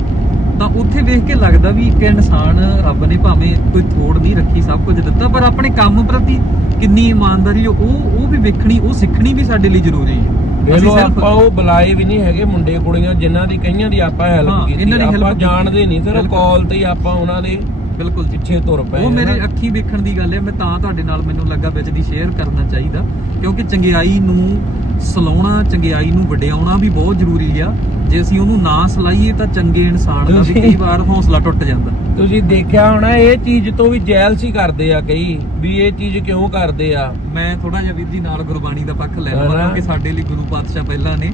ਤਾਂ ਉੱਥੇ ਵੇਖ ਕੇ ਲੱਗਦਾ ਵੀ ਇੱਕ ਇਨਸਾਨ ਰੱਬ ਨੇ ਭਾਵੇਂ ਕੋਈ ਥੋੜ ਨਹੀਂ ਰੱਖੀ, ਸਭ ਕੁਝ ਦਿੱਤਾ, ਪਰ ਆਪਣੇ ਕੰਮ ਪ੍ਰਤੀ ਕਿੰਨੀ ਇਮਾਨਦਾਰੀ ਉਹ ਉਹ ਵੀ ਵੇਖਣੀ ਉਹ ਸਿੱਖਣੀ ਵੀ ਸਾਡੇ ਲਈ ਜ਼ਰੂਰੀ ਹੈ ਸਿਰਫ- ਆਪਾਂ ਉਹ ਬੁਲਾਏ ਵੀ ਨਹੀਂ ਹੈਗੇ ਮੁੰਡੇ ਕੁੜੀਆਂ ਜਿਨ੍ਹਾਂ ਦੀ ਕਈਆਂ ਦੀ ਆਪਾਂ ਹੈਲਪ ਕੀਤੀ ਆਪਾਂ। ਜਾਣਦੇ ਨਹੀਂ ਸਿਰਫ। ਕਾਲ ਤੇ ਆਪਾਂ ਉਹਨਾਂ ਦੇ ਬਿਲਕੁਲ ਜੀ। ਪਿੱਛੇ ਤੁਰ ਪਏ ਉਹ ਮੇਰੇ। ਅੱਖੀ ਵੇਖਣ ਦੀ ਗੱਲ ਹੈ ਮੈਂ ਤਾਂ ਤੁਹਾਡੇ ਨਾਲ ਮੈਨੂੰ ਲੱਗਾ ਵਿੱਚ ਦੀ ਸ਼ੇਅਰ ਕਰਨਾ ਚਾਹੀਦਾ ਕਿਉਂਕਿ ਚੰਗਿਆਈ ਨੂੰ ਸਲਾਉਣਾ ਚੰਗਿਆਈ ਨੂੰ ਵਡਿਆਉਣਾ ਵੀ ਬਹੁਤ ਜ਼ਰੂਰੀ ਆ। ਜੇ ਅਸੀਂ ਉਹਨੂੰ ਨਾ ਸਲਾਈਏ ਤਾਂ ਚੰਗੇ ਇਨਸਾਨ ਦਾ ਵੀ ਕਈ ਵਾਰ ਹੌਸਲਾ ਟੁੱਟ ਜਾਂਦਾ। ਤੁਸੀਂ ਦੇਖਿਆ ਹੋਣਾ ਇਹ ਚੀਜ਼ ਤੋਂ ਵੀ ਜੈਲਸੀ ਕਰਦੇ ਆ ਕਈ ਵੀ ਇਹ ਚੀਜ਼ ਕਿਉਂ ਕਰਦੇ ਆ? ਮੈਂ ਥੋੜਾ ਜਿਹਾ ਵੀਰ ਜੀ ਨਾਲ ਗੁਰਬਾਣੀ ਦਾ ਪੱਖ ਲੈ ਲਵਾਂ। ਕਿਉਂਕਿ ਸਾਡੇ ਲਈ ਗੁਰੂ ਪਾਤਸ਼ਾਹ ਪਹਿਲਾਂ ਨੇ।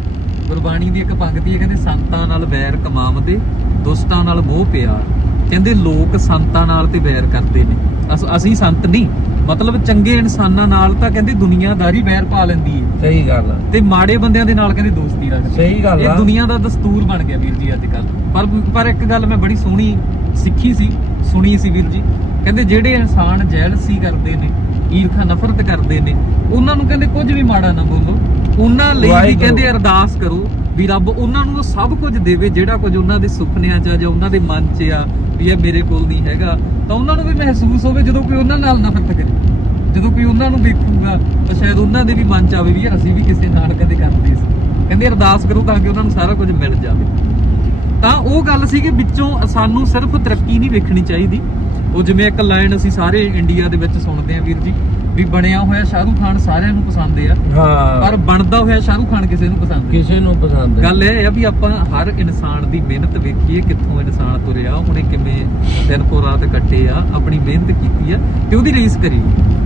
ਗੁਰਬਾਣੀ ਦੀ ਇੱਕ ਪੰਕਤੀ ਹੈ ਕਹਿੰਦੇ ਸੰਤਾਂ ਨਾਲ ਵੈਰ ਕਮਾਵਦੇ ਦੁਸ਼ਟਾਂ ਨਾਲ ਮੋਹ ਪਿਆਰ। ਕਹਿੰਦੇ ਲੋਕ ਸੰਤਾਂ ਨਾਲ ਤੇ ਵੈਰ ਕਰਦੇ ਨੇ। ਅਸ- ਸੰਤ ਨਹੀਂ। ਮਤਲਬ ਚੰਗੇ ਇਨਸਾਨਾਂ ਨਾਲ ਤਾਂ ਕਹਿੰਦੇ ਦੁਨੀਆਦਾਰੀ ਵੈਰ ਪਾ ਲੈਂਦੀ ਹੈ ਸਹੀ ਗੱਲ ਆ। ਤੇ ਮਾੜੇ ਬੰਦਿਆਂ ਦੇ ਨਾਲ ਕਹਿੰਦੇ ਦੋਸਤੀ ਰੱਖਦੀ। ਸਹੀ ਗੱਲ ਇਹ ਆ ਦੁਨੀਆ ਦਾ ਦਸਤੂਰ ਬਣ ਗਿਆ ਵੀਰ ਜੀ ਅੱਜ ਕੱਲ ਪਰ ਪਰ ਇੱਕ ਗੱਲ ਮੈਂ ਬੜੀ ਸੋਹਣੀ ਸਿੱਖੀ ਸੀ ਸੁਣੀ ਸੀ ਵੀਰ ਜੀ। ਕਹਿੰਦੇ ਜਿਹੜੇ ਇਨਸਾਨ ਜੈਲਸੀ ਕਰਦੇ ਨੇ ਈਰਖਾ ਨਫ਼ਰਤ ਕਰਦੇ ਨੇ ਉਹਨਾਂ ਨੂੰ ਕਹਿੰਦੇ ਕੁਝ ਵੀ ਮਾੜਾ ਨਾ ਬੋਲੋ। ਉਹਨਾਂ ਲਈ ਵੀ। ਕਹਿੰਦੇ ਅਰਦਾਸ ਕਰੋ ਵੀ ਰੱਬ ਉਹਨਾਂ ਨੂੰ ਸਭ ਕੁਝ ਦੇਵੇ ਜਿਹੜਾ ਕੁਝ ਉਹਨਾਂ ਦੇ ਸੁਪਨਿਆਂ 'ਚ ਆ ਜਾਂ ਉਹਨਾਂ ਦੇ ਮਨ 'ਚ ਆ ਵੀ ਇਹ ਮੇਰੇ ਕੋਲ ਨਹੀਂ ਹੈਗਾ, ਤਾਂ ਉਹਨਾਂ ਨੂੰ ਵੀ ਮਹਿਸੂਸ ਹੋਵੇ ਜਦੋਂ ਕੋਈ ਉਹਨਾਂ ਨਾਲ ਨਫ਼ਰਤ ਕਰੇ। ਜਦੋਂ ਕੋਈ ਉਹਨਾਂ ਨੂੰ ਦੇਖੂਗਾ ਤਾਂ ਸ਼ਾਇਦ ਉਹਨਾਂ ਦੇ ਵੀ ਮਨ 'ਚ ਆਵੇ ਵੀ ਯਾਰ ਅਸੀਂ ਵੀ ਕਿਸੇ ਨਾਲ ਕਦੇ ਕਰਦੇ ਸੀ। ਕਹਿੰਦੇ ਅਰਦਾਸ ਕਰੋ ਤਾਂ ਕਿ ਉਹਨਾਂ ਨੂੰ ਸਾਰਾ ਕੁਝ ਮਿਲ ਜਾਵੇ। ਤਾਂ ਉਹ ਗੱਲ ਸੀ ਕਿ ਵਿੱਚੋਂ ਸਾਨੂੰ ਸਿਰਫ ਤਰੱਕੀ ਨਹੀਂ ਵੇਖਣੀ ਚਾਹੀਦੀ। ਉਹ ਜਿਵੇਂ ਇੱਕ ਲਾਈਨ ਅਸੀਂ ਸਾਰੇ ਇੰਡੀਆ ਦੇ ਵਿੱਚ ਸੁਣਦੇ ਆਂ ਵੀਰ ਜੀ ਵੀ ਬਣਿਆ ਹੋਇਆ ਸ਼ਾਹਰੂਖ ਖਾਨ ਸਾਰਿਆਂ ਨੂੰ ਪਸੰਦ ਆ। ਹਾਂ। ਪਰ ਬਣਦਾ ਹੋਇਆ ਸ਼ਾਹਰੂਖ ਖਾਨ ਕਿਸੇ ਨੂੰ ਪਸੰਦ ਨਹੀਂ। ਕਿਸੇ ਨੂੰ ਪਸੰਦ ਗੱਲ ਇਹ ਆ ਵੀ ਆਪਾਂ ਹਰ ਇਨਸਾਨ ਦੀ ਮਿਹਨਤ ਵੇਖੀਏ ਕਿੱਥੋਂ ਇਨਸਾਨ ਤੁਰਿਆ ਉਹਨੇ ਕਿਵੇਂ ਦਿਨ ਕੋ ਰਾਤ ਕੱਟੇ ਆ ਆਪਣੀ ਮਿਹਨਤ ਕੀਤੀ ਆ ਤੇ ਉਹਦੀ ਰੀਸ ਕਰੀ।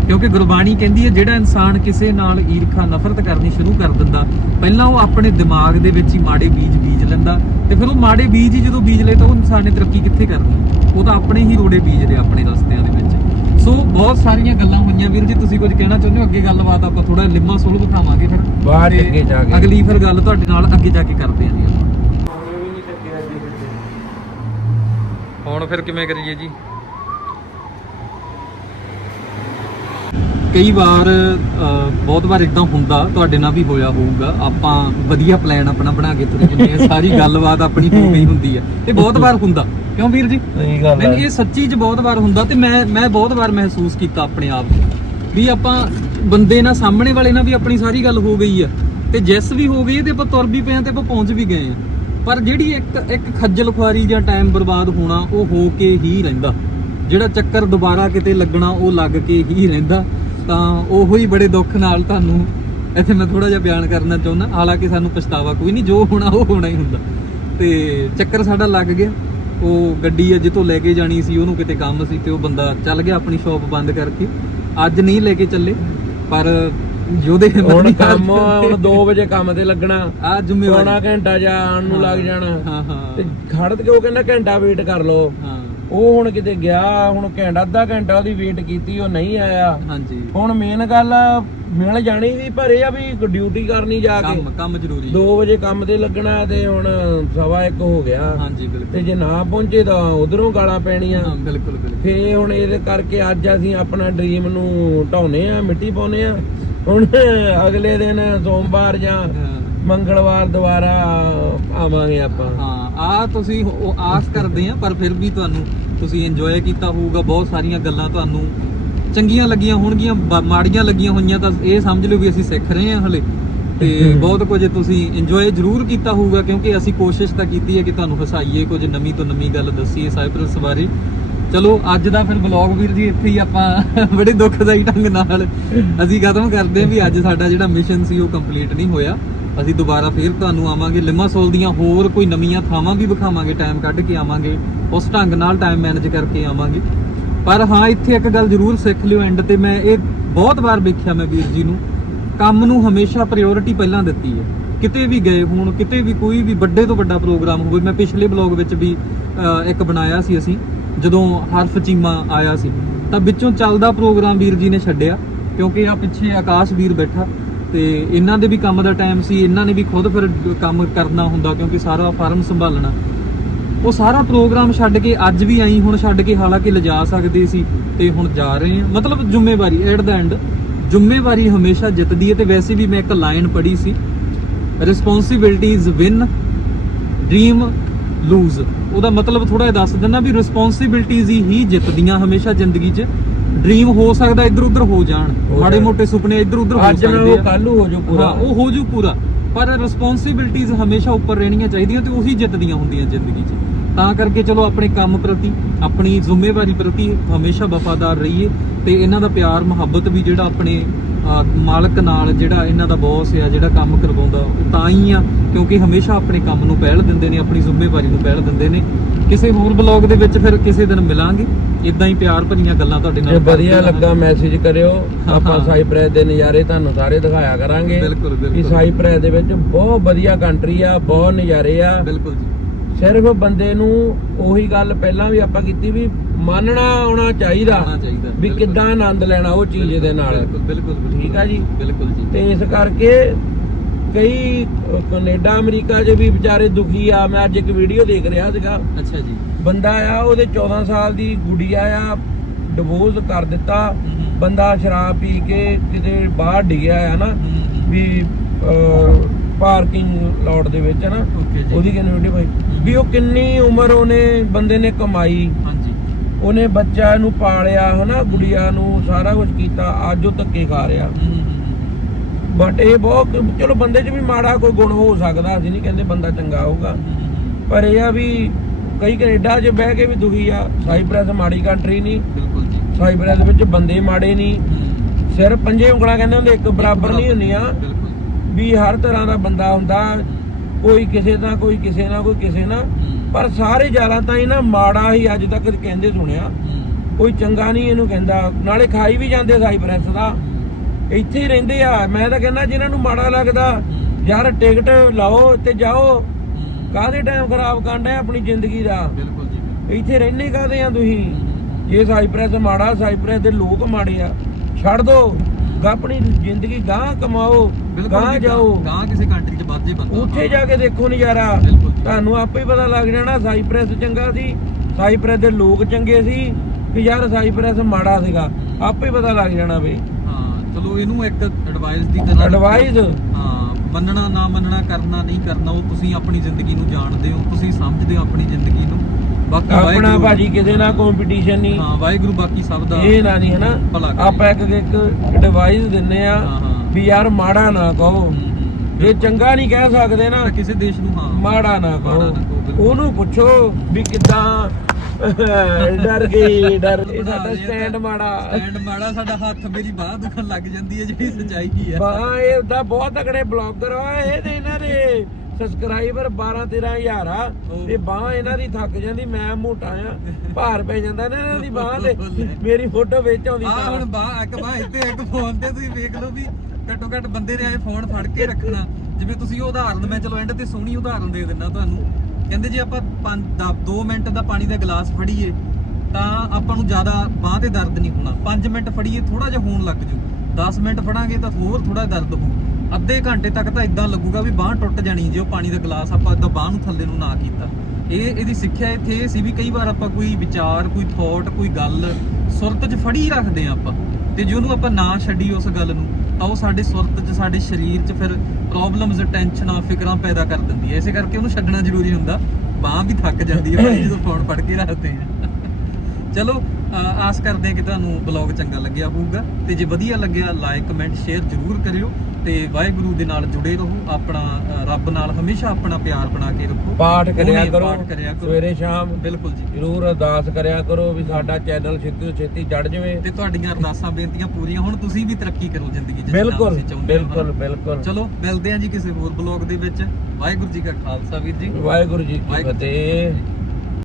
ਕਿਉਂਕਿ ਗੁਰਬਾਣੀ ਕਹਿੰਦੀ ਹੈ ਜਿਹੜਾ ਇਨਸਾਨ ਕਿਸੇ ਨਾਲ ਈਰਖਾ ਨਫ਼ਰਤ ਕਰਨੀ ਸ਼ੁਰੂ ਕਰ ਦਿੰਦਾ ਪਹਿਲਾਂ ਉਹ ਆਪਣੇ ਦਿਮਾਗ ਦੇ ਵਿੱਚ ਹੀ ਮਾੜੇ ਬੀਜ ਬੀਜ ਲੈਂਦਾ ਤੇ ਫਿਰ ਉਹ ਮਾੜੇ ਬੀਜ ਹੀ ਜਦੋਂ ਬੀਜ ਲਏ ਤਾਂ ਉਹ ਇਨਸਾਨ ਨੇ ਤਰੱਕੀ ਕਿੱਥੇ ਕਰਨੀ? ਉਹ ਤਾਂ ਆਪਣੇ ਹੀ ਰੋੜੇ ਬੀਜ ਰਿਹਾ ਆਪਣੇ ਰਸਤਿਆਂ ਦੇ ਵਿੱਚ। ਸੋ ਬਹੁਤ ਸਾਰੀਆਂ ਗੱਲਾਂ ਹੋਈਆਂ ਵੀਰ ਜੀ ਤੁਸੀਂ ਕੁਝ ਕਹਿਣਾ ਚਾਹੁੰਦੇ ਹੋ? ਅੱਗੇ ਗੱਲਬਾਤ ਆਪਾਂ ਥੋੜਾ ਲਿੰਮਾ ਸੁਲ ਵਿਖਾਵਾਂਗੇ ਫਿਰ। ਬਾਹਰ ਤੇ ਅੱਗੇ ਜਾ ਕੇ। ਅਗਲੀ ਫਿਰ ਗੱਲ ਤੁਹਾਡੇ ਨਾਲ ਅੱਗੇ ਜਾ ਕੇ ਕਰਦੇ ਆਂ ਜੀ ਆਪਾਂ। ਹੁਣ ਫਿਰ ਕਿਵੇਂ ਕਰੀਏ ਜੀ? ਕਈ ਵਾਰ ਬਹੁਤ ਵਾਰ ਇਦਾਂ ਹੁੰਦਾ ਤੁਹਾਡੇ ਨਾਲ ਵੀ ਹੋਇਆ ਹੋਊਗਾ ਆਪਾਂ ਵਧੀਆ ਪਲਾਨ ਆਪਣਾ ਬਣਾ ਕੇ ਤੁਰੇ ਹੁੰਦੇ ਆ ਸਾਰੀ ਗੱਲਬਾਤ ਆਪਣੀ ਹੋ ਗਈ ਹੁੰਦੀ ਆ। ਇਹ ਬਹੁਤ ਵਾਰ ਹੁੰਦਾ। ਕਿਉਂ ਵੀਰ ਜੀ? ਸਹੀ ਗੱਲ ਨਹੀਂ ਇਹ ਸੱਚੀ ਚ ਬਹੁਤ ਵਾਰ ਹੁੰਦਾ ਤੇ ਮੈਂ ਮੈਂ ਬਹੁਤ ਵਾਰ ਮਹਿਸੂਸ ਕੀਤਾ ਆਪਣੇ ਆਪ ਵੀ ਆਪਾਂ ਬੰਦੇ ਨਾਲ ਸਾਹਮਣੇ ਵਾਲੇ ਨਾਲ ਵੀ ਆਪਣੀ ਸਾਰੀ ਗੱਲ ਹੋ ਗਈ ਆ। ਤੇ ਜਿਸ ਵੀ ਹੋ ਗਈ ਹੈ ਤੇ ਆਪਾਂ ਤੁਰ ਵੀ ਪਏ ਆ ਤੇ ਆਪਾਂ ਪਹੁੰਚ ਵੀ ਗਏ ਆ ਪਰ ਜਿਹੜੀ ਇੱਕ ਇੱਕ ਖੱਜਲ ਖੁਆਰੀ ਜਾਂ ਟਾਈਮ ਬਰਬਾਦ ਹੋਣਾ ਉਹ ਹੋ ਕੇ ਹੀ ਰਹਿੰਦਾ। ਜਿਹੜਾ ਚੱਕਰ ਦੁਬਾਰਾ ਕਿਤੇ ਲੱਗਣਾ ਉਹ ਲੱਗ ਕੇ ਹੀ ਰਹਿੰਦਾ। ਤਾਂ ਉਹੋ ਹੀ ਬੜੇ ਦੁੱਖ ਨਾਲ ਤੁਹਾਨੂੰ ਇੱਥੇ ਮੈਂ ਥੋੜਾ ਜਿਹਾ ਬਿਆਨ ਕਰਨਾ ਚਾਹੁੰਦਾ ਹਾਲਾਂਕਿ ਸਾਨੂੰ ਪਛਤਾਵਾ ਕੋਈ ਨਹੀਂ ਜੋ ਹੋਣਾ ਉਹ ਹੋਣਾ ਹੀ ਹੁੰਦਾ। ਤੇ ਚੱਕਰ ਸਾਡਾ ਲੱਗ ਗਿਆ। ਉਹ ਗੱਡੀ ਆ ਜਿੱਥੋਂ ਲੈ ਕੇ ਜਾਣੀ ਸੀ ਉਹਨੂੰ ਕਿਤੇ ਕੰਮ ਸੀ ਤੇ ਉਹ ਬੰਦਾ ਚੱਲ ਗਿਆ ਆਪਣੀ ਸ਼ਾਪ ਬੰਦ ਕਰਕੇ। ਅੱਜ ਨਹੀਂ ਲੈ ਕੇ ਚੱਲੇ ਪਰ ਯੋਧੇ ਹੁਣ ਕੰਮ ਹੁਣ 2 ਵਜੇ ਕੰਮ ਤੇ ਲੱਗਣਾ। ਆ ਜ਼ਿੰਮੇਵਾਰੀ। ਘੰਟਾ ਜਾਣ ਨੂੰ ਲੱਗ ਜਾਣਾ। ਹਾਂ ਤੇ ਹਾਂ ਖੜਦ ਕੇ ਉਹ ਕਹਿੰਦਾ ਘੰਟਾ ਵੇਟ ਕਰ ਲਓ। ਹਾਂ। ਉਹ ਹੁਣ ਕਿਤੇ ਗਿਆ ਹੁਣ ਘੰਟਾ ਅੱਧਾ ਘੰਟਾ ਉਹਦੀ ਵੇਟ ਕੀਤੀ ਉਹ ਨਹੀਂ ਆਇਆ। ਹਾਂਜੀ। ਹੁਣ ਮੇਨ ਗੱਲ ਆ, ਮਿਲ ਜਾਣੀ ਸੀ ਪਰ ਇਹ ਆ ਵੀ ਡਿਊਟੀ ਕਰਨੀ ਜਾ ਕੇ। ਕੰਮ ਕੰਮ ਜ਼ਰੂਰੀ 2 ਵਜੇ ਕੰਮ ਤੇ ਲੱਗਣਾ ਤੇ ਹੁਣ ਸਵਾ 1 ਹੋ ਗਿਆ। ਹਾਂਜੀ ਤੇ ਬਿਲਕੁਲ ਜੇ ਨਾ ਪਹੁੰਚੇ ਤਾਂ ਉਧਰੋਂ ਗਾਲਾਂ ਪੈਣੀਆਂ। ਹਾਂ ਬਿਲਕੁਲ ਬਿਲਕੁਲ। ਫੇ ਹੁਣ ਇਹਦੇ ਕਰਕੇ ਅੱਜ ਅਸੀਂ ਆਪਣਾ ਡ੍ਰੀਮ ਨੂੰ ਢਾਉਨੇ ਆ ਮਿੱਟੀ ਪਾਉਨੇ ਆ ਹੁਣ ਅਗਲੇ ਦਿਨ ਸੋਮਵਾਰ ਜਾਂ ਹਾਂ। ਮੰਗਲਵਾਰ ਦੁਬਾਰਾ ਆਵਾਂਗੇ ਆਪਾਂ। ਹਾਂ ਆ ਤੁਸੀਂ ਉਹ ਆਸ ਕਰਦੇ ਆ ਪਰ ਫਿਰ ਵੀ ਤੁਹਾਨੂੰ ਤੁਸੀਂ ਇੰਜੋਏ ਕੀਤਾ ਹੋਊਗਾ ਬਹੁਤ ਸਾਰੀਆਂ ਗੱਲਾਂ ਤੁਹਾਨੂੰ ਚੰਗੀਆਂ ਲੱਗੀਆਂ ਹੋਣਗੀਆਂ ਬ- ਮਾੜੀਆਂ ਲੱਗੀਆਂ ਹੋਈਆਂ ਤਾਂ ਇਹ ਸਮਝ ਲਓ ਵੀ ਅਸੀਂ ਸਿੱਖ ਰਹੇ ਹਾਂ ਹਲੇ। ਤੇ ਬਹੁਤ ਕੁਝ ਤੁਸੀਂ ਇੰਜੋਏ ਜ਼ਰੂਰ ਕੀਤਾ ਹੋਊਗਾ ਕਿਉਂਕਿ ਅਸੀਂ ਕੋਸ਼ਿਸ਼ ਤਾਂ ਕੀਤੀ ਹੈ ਕਿ ਤੁਹਾਨੂੰ ਹਸਾਈਏ ਕੁਝ ਨਵੀਂ ਤੋਂ ਨਵੀਂ ਗੱਲ ਦੱਸੀਏ ਸਾਈਪ੍ਰਸ ਬਾਰੇ। ਚਲੋ ਅੱਜ ਦਾ ਫਿਰ ਵਲੌਗ ਵੀਰ ਜੀ ਇੱਥੇ ਹੀ ਆਪਾਂ ਬੜੇ ਦੁਖਦਾਈ ਢੰਗ ਨਾਲ ਅਸੀਂ ਖਤਮ ਕਰਦੇ ਹਾਂ ਵੀ ਅੱਜ ਸਾਡਾ ਜਿਹੜਾ ਮਿਸ਼ਨ ਸੀ ਉਹ ਕੰਪਲੀਟ ਨਹੀਂ ਹੋਇਆ। ਅਸੀਂ ਦੁਬਾਰਾ ਫੇਰ ਤੁਹਾਨੂੰ ਆਵਾਂਗੇ, ਲਿਮਾ ਸੋਲ ਦੀਆਂ ਹੋਰ ਕੋਈ ਨਵੀਆਂ ਥਾਵਾਂ ਵੀ ਵਿਖਾਵਾਂਗੇ ਟਾਈਮ ਕੱਢ ਕੇ ਆਵਾਂਗੇ, ਉਸ ਢੰਗ ਨਾਲ ਟਾਈਮ ਮੈਨੇਜ ਕਰਕੇ ਆਵਾਂਗੇ। ਪਰ ਹਾਂ, ਇੱਥੇ ਇੱਕ ਗੱਲ ਜ਼ਰੂਰ ਸਿੱਖ ਲਿਓ ਐਂਡ ਤੇ, ਮੈਂ ਇਹ ਬਹੁਤ ਵਾਰ ਵੇਖਿਆ ਮੈਂ ਵੀਰ ਜੀ ਨੂੰ, ਕੰਮ ਨੂੰ ਹਮੇਸ਼ਾ ਪ੍ਰਾਇੋਰਟੀ ਪਹਿਲਾਂ ਦਿੱਤੀ ਹੈ। ਕਿਤੇ ਵੀ ਗਏ ਹੋਣ, ਕਿਤੇ ਵੀ ਕੋਈ ਵੀ ਵੱਡੇ ਤੋਂ ਵੱਡਾ ਪ੍ਰੋਗਰਾਮ ਹੋਵੇ, ਮੈਂ ਪਿਛਲੇ ਬਲੌਗ ਵਿੱਚ ਵੀ ਇੱਕ ਬਣਾਇਆ ਸੀ ਅਸੀਂ, ਜਦੋਂ ਹਰਫ ਚੀਮਾ ਆਇਆ ਸੀ। ਤਾਂ ਵਿੱਚੋਂ ਚੱਲਦਾ ਪ੍ਰੋਗਰਾਮ ਵੀਰ ਜੀ ਨੇ ਛੱਡਿਆ, ਕਿਉਂਕਿ ਆ ਪਿੱਛੇ ਆਕਾਸ਼ ਵੀਰ ਬੈਠਾ ਤੇ ਇਹਨਾਂ ਦੇ ਵੀ ਕੰਮ ਦਾ ਟਾਈਮ ਸੀ, ਇਹਨਾਂ ਨੇ ਵੀ ਖੁਦ ਫਿਰ ਕੰਮ ਕਰਨਾ ਹੁੰਦਾ ਕਿਉਂਕਿ ਸਾਰਾ ਫਾਰਮ ਸੰਭਾਲਣਾ। ਉਹ ਸਾਰਾ ਪ੍ਰੋਗਰਾਮ ਛੱਡ ਕੇ ਅੱਜ ਵੀ ਆਈ, ਹੁਣ ਛੱਡ ਕੇ ਹਾਲਾਂਕਿ ਲਿਜਾ ਸਕਦੇ ਸੀ ਤੇ ਹੁਣ ਜਾ ਰਹੇ ਹਾਂ। ਮਤਲਬ ਜ਼ਿੰਮੇਵਾਰੀ ਐਟ ਦਾ ਐਂਡ ਜ਼ਿੰਮੇਵਾਰੀ ਹਮੇਸ਼ਾ ਜਿੱਤਦੀ ਹੈ ਤੇ ਵੈਸੇ ਵੀ ਮੈਂ ਇੱਕ ਲਾਈਨ ਪੜ੍ਹੀ ਸੀ ਰਿਸਪੌਂਸਿਬਿਲਟੀਜ਼ ਵਿਨ ਡ੍ਰੀਮ ਲੂਜ਼ ਉਹਦਾ ਮਤਲਬ ਥੋੜਾ ਜਿਹਾ ਦੱਸ ਦਿੰਦਾ ਵੀ ਰਿਸਪੌਂਸਿਬਿਲਟੀਜ਼ ਹੀ ਜਿੱਤਦੀਆਂ ਹਮੇਸ਼ਾ ਜ਼ਿੰਦਗੀ 'ਚ। ਡ੍ਰੀਮ ਹੋ ਸਕਦਾ ਇੱਧਰ ਉੱਧਰ ਹੋ ਜਾਣ ਹੋ ਮਾੜੇ ਜਾਣ। ਮੋਟੇ ਸੁਪਨੇ ਇੱਧਰ ਉੱਧਰ ਹੋ ਅੱਜ ਸਕਦੇ ਨਾਲੋਂ ਆ। ਕੱਲ ਹੋ ਜਾਊ ਪੂਰਾ। ਹਾਂ, ਉਹ ਹੋ ਜੂ ਪੂਰਾ। ਪਰ ਰਿਸਪੌਂਸਿਬਿਲਟੀਜ਼ ਹਮੇਸ਼ਾ ਉੱਪਰ ਰਹਿਣੀਆਂ ਚਾਹੀਦੀਆਂ ਤੇ ਉਹੀ ਜਿੱਤਦੀਆਂ ਹੁੰਦੀਆਂ ਜ਼ਿੰਦਗੀ 'ਚ। ਤਾਂ ਕਰਕੇ ਚਲੋ ਆਪਣੇ ਕੰਮ ਪ੍ਰਤੀ ਆਪਣੀ ਜ਼ਿੰਮੇਵਾਰੀ ਪ੍ਰਤੀ ਹਮੇਸ਼ਾ ਵਫਾਦਾਰ ਰਹੀਏ ਤੇ ਇਹਨਾਂ ਦਾ ਪਿਆਰ ਮੁਹੱਬਤ ਵੀ ਜਿਹੜਾ ਆਪਣੇ ਮਾਲਕ ਨਾਲ ਜਿਹੜਾ ਇਹਨਾਂ ਦਾ ਬੌਸ ਆ ਜਿਹੜਾ ਕੰਮ ਕਰਵਾਉਂਦਾ ਤਾਂ ਹੀ ਆ ਕਿਉਂਕਿ ਹਮੇਸ਼ਾ ਆਪਣੇ ਕੰਮ ਨੂੰ ਪਹਿਲ ਦਿੰਦੇ ਨੇ ਆਪਣੀ ਜ਼ਿੰਮੇਵਾਰੀ ਨੂੰ ਪਹਿਲ ਦਿੰਦੇ ਨੇ। ਕਿਸੇ ਹੋਰ ਬਲੌਗ ਦੇ ਵਿੱਚ ਫਿਰ ਕਿਸੇ ਦਿਨ ਮਿਲਾਂਗੇ। ਇਦਾਂ ਹੀ ਪਿਆਰ ਭਰੀਆਂ ਗੱਲਾਂ ਤੁਹਾਡੇ ਨਾਲ ਵਧੀਆ ਲੱਗਾ ਮੈਸੇਜ ਕਰਿਓ ਆਪਾਂ। ਸਾਈਪ੍ਰੈਸ ਦੇ ਨਜ਼ਾਰੇ ਤੁਹਾਨੂੰ ਸਾਰੇ ਦਿਖਾਇਆ ਕਰਾਂਗੇ ਬਿਲਕੁਲ, ਬਿਲਕੁਲ। ਸਾਈਪ੍ਰੈਸ ਦੇ ਵਿੱਚ ਬਹੁਤ ਵਧੀਆ ਕੰਟਰੀ ਆ ਬਹੁਤ ਨਜ਼ਾਰੇ ਆ। ਬਿਲਕੁਲ ਜੀ। ਸਿਰਫ ਬੰਦੇ ਨੂੰ ਉਹੀ ਗੱਲ ਪਹਿਲਾਂ ਵੀ ਆਪਾਂ ਕੀਤੀ ਵੀ ਮੰਨਣਾ ਆਉਣਾ ਚਾਹੀਦਾ ਆਉਣਾ ਚਾਹੀਦਾ, ਵੀ ਬਿਲਕੁਲ। ਕਿੱਦਾਂ ਆਨੰਦ ਲੈਣਾ ਉਹ ਚੀਜ਼ ਦੇ ਨਾਲ ਬਿਲਕੁਲ ਬਿਲਕੁਲ ਬਿਲਕੁਲ। ਠੀਕ ਆ ਜੀ। ਬਿਲਕੁਲ ਜੀ ਤੇ ਇਸ ਕਰਕੇ ਕਈ ਅਹ, ਕੈਨੇਡਾ ਅਮਰੀਕਾ 'ਚ ਵੀ ਵਿਚਾਰੇ ਦੁਖੀ ਆ ਮੈਂ ਅੱਜ ਇੱਕ ਵੀਡੀਓ ਦੇਖ ਰਿਹਾ ਸੀਗਾ ਅੱਛਾ ਜੀ ਬੰਦਾ ਆ ਉਹਦੇ 14 ਸਾਲ ਦੀ ਗੁੜੀਆ ਆ ਡਿਵੋਰਸ ਕਰ ਦਿੱਤਾ ਹਮ। ਬੰਦਾ ਸ਼ਰਾਬ ਪੀ ਕੇ ਕਿਤੇ ਬਾਹਰ ਡਿੱਗਿਆ ਆ ਨਾ। ਵੀ ਪਾਰਕਿੰਗ ਲੋਟ ਦੇ ਵਿੱਚ ਨਾ ਓਕੇ ਜੀ ਉਹਦੀ ਕਹਿੰਦੇ ਵੀਡੀਓ ਭਾਈ ਵੀ ਉਹ ਕਿੰਨੀ ਉਮਰ ਉਹਨੇ ਬੰਦੇ ਨੇ ਕਮਾਈ ਹਾਂਜੀ ਉਹਨੇ ਬੱਚਾ ਨੂੰ ਪਾਲਿਆ ਹਨਾ ਗੁੜੀਆ ਨੂੰ ਸਾਰਾ ਕੁਝ ਕੀਤਾ ਅੱਜ ਉਹ ਧੱਕੇ ਖਾ ਰਿਹਾ। ਬਟ ਇਹ ਬਹੁਤ ਚਲੋ ਬੰਦੇ 'ਚ ਵੀ ਮਾੜਾ ਕੋਈ ਗੁਣ ਹੋ ਸਕਦਾ ਅਸੀਂ ਨਹੀਂ ਕਹਿੰਦੇ ਬੰਦਾ ਚੰਗਾ ਹੋਊਗਾ। ਪਰ ਇਹ ਆ ਵੀ ਕਈ ਕੈਨੇਡਾ 'ਚ ਬਹਿ ਕੇ ਵੀ ਦੁਖੀ ਆ ਸਾਈਪ੍ਰੈਸ ਮਾੜੀ ਕੰਟਰੀ ਨਹੀਂ। ਬਿਲਕੁਲ ਜੀ। ਸਾਈਪ੍ਰੈਸ ਦੇ ਵਿੱਚ ਬੰਦੇ ਮਾੜੇ ਨਹੀਂ। ਸਿਰ ਪੰਜੇ ਉਂਗਲਾਂ ਕਹਿੰਦੇ ਹੁੰਦੇ ਇੱਕ ਬਰਾਬਰ ਨਹੀਂ ਹੁੰਦੀਆਂ। ਬਿਲਕੁਲ ਵੀ ਹਰ ਤਰ੍ਹਾਂ ਦਾ ਬੰਦਾ ਹੁੰਦਾ ਕੋਈ ਕਿਸੇ ਦਾ ਕੋਈ ਕਿਸੇ ਨਾਲ ਕੋਈ ਕਿਸੇ ਨਾਲ। ਪਰ ਸਾਰੇ ਜ਼ਿਆਦਾ ਤਾਂ ਇਹ ਨਾ ਮਾੜਾ ਹੀ ਅੱਜ ਤੱਕ ਕਹਿੰਦੇ ਸੁਣਿਆ। ਕੋਈ ਚੰਗਾ ਨਹੀਂ ਇਹਨੂੰ ਕਹਿੰਦਾ। ਨਾਲੇ ਖਾਈ ਵੀ ਜਾਂਦੇ ਸਾਈਪ੍ਰੈਸ ਦਾ। ਇੱਥੇ ਹੀ ਰਹਿੰਦੇ ਆ। ਮੈਂ ਤਾਂ ਕਹਿੰਦਾ ਜਿਨ੍ਹਾਂ ਨੂੰ ਮਾੜਾ ਲੱਗਦਾ ਯਾਰ ਟਿਕਟ ਲਾਓ ਤੇ ਜਾਓ। ਕਾਹਦੇ ਟਾਈਮ ਖਰਾਬ ਕਰਨਾ ਆਪਣੀ ਜ਼ਿੰਦਗੀ ਦਾ? ਬਿਲਕੁਲ ਜੀ। ਇੱਥੇ ਰਹਿੰਦੇ ਕਾਹਦੇ ਆ ਤੁਸੀਂ? ਜੇ ਸਾਈਪ੍ਰੈਸ ਮਾੜਾ ਸਾਈਪ੍ਰੈਸ ਦੇ ਲੋਕ ਮਾੜੇ ਆ ਛੱਡ ਦੋ। ਆਪਣੀ ਜ਼ਿੰਦਗੀ ਗਾਂ ਕਮਾਓ ਗਾਂ ਜਾਓ। ਗਾਂ ਕਿਸੇ ਕੰਟਰੀ 'ਚ ਵੱਧ ਜੇ ਬੰਦਾ ਉੱਥੇ ਜਾ ਕੇ ਦੇਖੋ ਨਜ਼ਾਰਾ। ਤੁਹਾਨੂੰ ਆਪੇ ਹੀ ਪਤਾ ਲੱਗ ਜਾਣਾ ਸਾਈਪ੍ਰੈਸ ਚੰਗਾ ਸੀ। ਸਾਈਪ੍ਰੈਸ ਦੇ ਲੋਕ ਚੰਗੇ ਸੀ ਕਿ ਯਾਰ ਸਾਈਪ੍ਰੈਸ ਮਾੜਾ ਸੀਗਾ। ਆਪੇ ਹੀ ਪਤਾ ਲੱਗ ਜਾਣਾ ਬਈ। ਹਾਂ ਚਲੋ ਇਹਨੂੰ ਇੱਕ ਐਡਵਾਈਸ ਦੀ ਤਰ੍ਹਾਂ ਐਡਵਾਈਸ ਹਾਂ ਮੰਨਣਾ ਨਾ ਮੰਨਣਾ ਕਰਨਾ ਨਹੀਂ ਕਰਨਾ ਉਹ ਤੁਸੀਂ ਆਪਣੀ ਜ਼ਿੰਦਗੀ ਨੂੰ ਜਾਣਦੇ ਹੋ ਤੁਸੀਂ ਸਮਝਦੇ ਹੋ ਆਪਣੀ ਜ਼ਿੰਦਗੀ ਨੂੰ। ਬਾਕੀ ਆਪਣਾ ਵਾਹਿਗੁਰੂ- ਭਾਜੀ ਕਿਸੇ ਨਾਲ ਕੰਪੀਟੀਸ਼ਨ ਨਹੀਂ। ਹਾਂ ਵਾਹਿਗੁਰੂ ਬਾਕੀ ਸਭ ਦਾ ਇਹ ਨਾ ਨਹੀਂ ਹਨਾ? ਕਰੇ। ਆਪਾਂ ਇੱਕ ਇੱਕ ਐਡਵਾਈਸ ਦਿੰਨੇ ਆ ਹਾਂ, ਹਾਂ। ਵੀ ਯਾਰ ਮਾੜਾ ਨਾ ਕਹੋ। ਜੇ ਚੰਗਾ ਨਹੀਂ ਕਹਿ ਸਕਦੇ ਨਾ ਤਾਂ ਕਿਸੇ ਦੇਸ਼ ਨੂੰ ਹਾਂ। ਮਾੜਾ ਨਾ ਕਹੋ। ਮਾੜਾ ਨਾ ਕਹੋ, ਬਿਲਕੁਲ। ਉਹਨੂੰ ਪੁੱਛੋ ਵੀ ਕਿੱਦਾਂ। ਡਰ ਗਈ ਡਰ ਇਹ ਸਾਡਾ ਸਟੈਂਡ ਮਾੜਾ। ਸਟੈਂਡ ਮਾੜਾ ਸਾਡਾ ਹੱਥ ਮੇਰੀ ਬਾਹ ਦੁਖਣ ਲੱਗ ਜਾਂਦੀ ਹੈ ਜਿਹੜੀ ਸੱਚਾਈ ਹੈ। ਬਾ ਇਹ ਤਾਂ ਬਹੁਤ ਤਕੜੇ ਬਲੌਗਰ ਆ ਇਹ ਤੇ ਇਹਨਾਂ ਦੇ। ਸਬਸਕ੍ਰਾਈਬਰ 12 13000 ਆ। ਤੇ ਬਾਹ ਇਹਨਾਂ ਦੀ ਥੱਕ ਜਾਂਦੀ ਮੈਂ ਮੋਟਾ ਆ ਭਾਰ ਪੈ ਜਾਂਦਾ ਨਾ ਇਹਨਾਂ ਦੀ ਬਾਹ ਤੇ। ਮੇਰੀ ਫੋਟੋ ਵਿੱਚ ਆਉਂਦੀ ਆ ਹੁਣ ਬਾਹ ਇੱਕ ਬਾਹ ਇੱਥੇ ਇੱਕ ਫੋਨ ਤੇ ਤੁਸੀਂ ਵੇਖ ਲਓ ਵੀ ਘੱਟੋ ਘੱਟ ਬੰਦੇ ਨੇ ਐ ਫੋਨ ਫੜ ਕੇ ਰੱਖਣਾ। ਜਿਵੇਂ ਤੁਸੀਂ ਉਹ ਉਦਾਹਰਨ ਮੈਂ ਚਲੋ ਐਂਡ ਤੇ ਸੋਹਣੀ ਉਦਾਹਰਨ ਦੇ ਦਿੰਦਾ ਤੁਹਾਨੂੰ। ਕਹਿੰਦੇ ਜੇ ਆਪਾਂ 2 ਮਿੰਟ ਦਾ ਪਾਣੀ ਦਾ ਗਲਾਸ ਫੜੀਏ ਤਾਂ ਆਪਾਂ ਨੂੰ ਜ਼ਿਆਦਾ ਬਾਹ ਤੇ ਦਰਦ ਨਹੀਂ ਹੋਣਾ। 5 ਮਿੰਟ ਫੜੀਏ ਥੋੜਾ ਜਿਹਾ ਹੋਣ ਲੱਗ ਜੂ। 10 ਮਿੰਟ ਫੜਾਂਗੇ ਤਾਂ ਹੋਰ ਥੋੜਾ ਦਰਦ ਹੋਊ। ਅੱਧੇ ਘੰਟੇ ਤੱਕ ਤਾਂ ਇਦਾਂ ਲੱਗੂਗਾ ਵੀ ਬਾਹ ਟੁੱਟ ਜਾਣੀ ਜੇ ਉਹ ਪਾਣੀ ਦਾ ਗਲਾਸ ਆਪਾਂ ਇਦਾਂ ਬਾਹ ਨੂੰ ਥੱਲੇ ਨੂੰ ਨਾ ਕੀਤਾ। ਇਹ ਇਹਦੀ ਸਿੱਖਿਆ ਇੱਥੇ ਸੀ ਵੀ ਕਈ ਵਾਰ ਆਪਾਂ ਕੋਈ ਵਿਚਾਰ ਕੋਈ ਥਾਟ ਕੋਈ ਗੱਲ ਸੁਰਤ 'ਚ ਫੜੀ ਰੱਖਦੇ ਆ ਆਪਾਂ ਤੇ ਜੇ ਉਹਨੂੰ ਆਪਾਂ ਨਾ ਛੱਡੀ ਉਸ ਗੱਲ ਨੂੰ ਤਾਂ ਉਹ ਸਾਡੇ ਸੁਰਤ 'ਚ ਸਾਡੇ ਸਰੀਰ 'ਚ ਫਿਰ ਪ੍ਰੋਬਲਮਸ ਟੈਨਸ਼ਨਾਂ ਫਿਕਰਾਂ ਪੈਦਾ ਕਰ ਦਿੰਦੀ ਹੈ। ਇਸੇ ਕਰਕੇ ਉਹਨੂੰ ਛੱਡਣਾ ਜ਼ਰੂਰੀ ਹੁੰਦਾ। ਬਾਹ ਵੀ ਥੱਕ ਜਾਂਦੀ ਹੈ ਜਦੋਂ [COUGHS] ਫੋਨ ਫੜ ਕੇ ਰੱਖਦੇ ਆ ਚਲੋ ਆਸ ਕਰਦੇ ਹਾਂ ਕਿ ਤੁਹਾਨੂੰ ਬਲੌਗ ਚੰਗਾ ਲੱਗਿਆ ਹੋਊਗਾ। ਤੇ ਜੇ ਵਧੀਆ ਲੱਗਿਆ ਲਾਈਕ ਕਮੈਂਟ ਸ਼ੇਅਰ ਜ਼ਰੂਰ ਕਰਿਓ। ਤੇ ਵਾਹਿਗੁਰੂ ਦੇ ਨਾਲ ਜੁੜੇ ਰਹੋ ਆਪਣਾ ਰੱਬ ਨਾਲ ਹਮੇਸ਼ਾ ਆਪਣਾ ਪਿਆਰ ਬਣਾ ਕੇ ਰੱਖੋ। ਪਾਠ ਕਰਿਆ ਕਰੋ ਸਵੇਰੇ ਸ਼ਾਮ ਬਿਲਕੁਲ ਜੀ। ਜ਼ਰੂਰ ਅਰਦਾਸ ਕਰਿਆ ਕਰੋ ਵੀ ਸਾਡਾ ਚੈਨਲ ਛੇਤੀ ਤੋਂ ਛੇਤੀ ਚੜ ਜਾਵੇ। ਤੇ ਤੁਹਾਡੀਆਂ ਅਰਦਾਸਾਂ ਬੇਨਤੀਆਂ ਪੂਰੀਆਂ ਹੁਣ ਤੁਸੀਂ ਵੀ ਤਰੱਕੀ ਕਰੋ ਜ਼ਿੰਦਗੀ 'ਚ ਬਿਲਕੁਲ ਬਿਲਕੁਲ। ਬਿਲਕੁਲ। ਚਲੋ ਮਿਲਦੇ ਹਾਂ ਜੀ ਕਿਸੇ ਹੋਰ ਬਲੌਗ ਦੇ ਵਿੱਚ। ਵਾਹਿਗੁਰੂ ਜੀ ਕਾ ਖਾਲਸਾ ਵੀਰ ਜੀ। ਵਾਹਿਗੁਰੂ ਜੀ ਕੀ ਵਾਹਿਗੁਰੂ ਜੀ ਕੀ ਫਤਿਹ।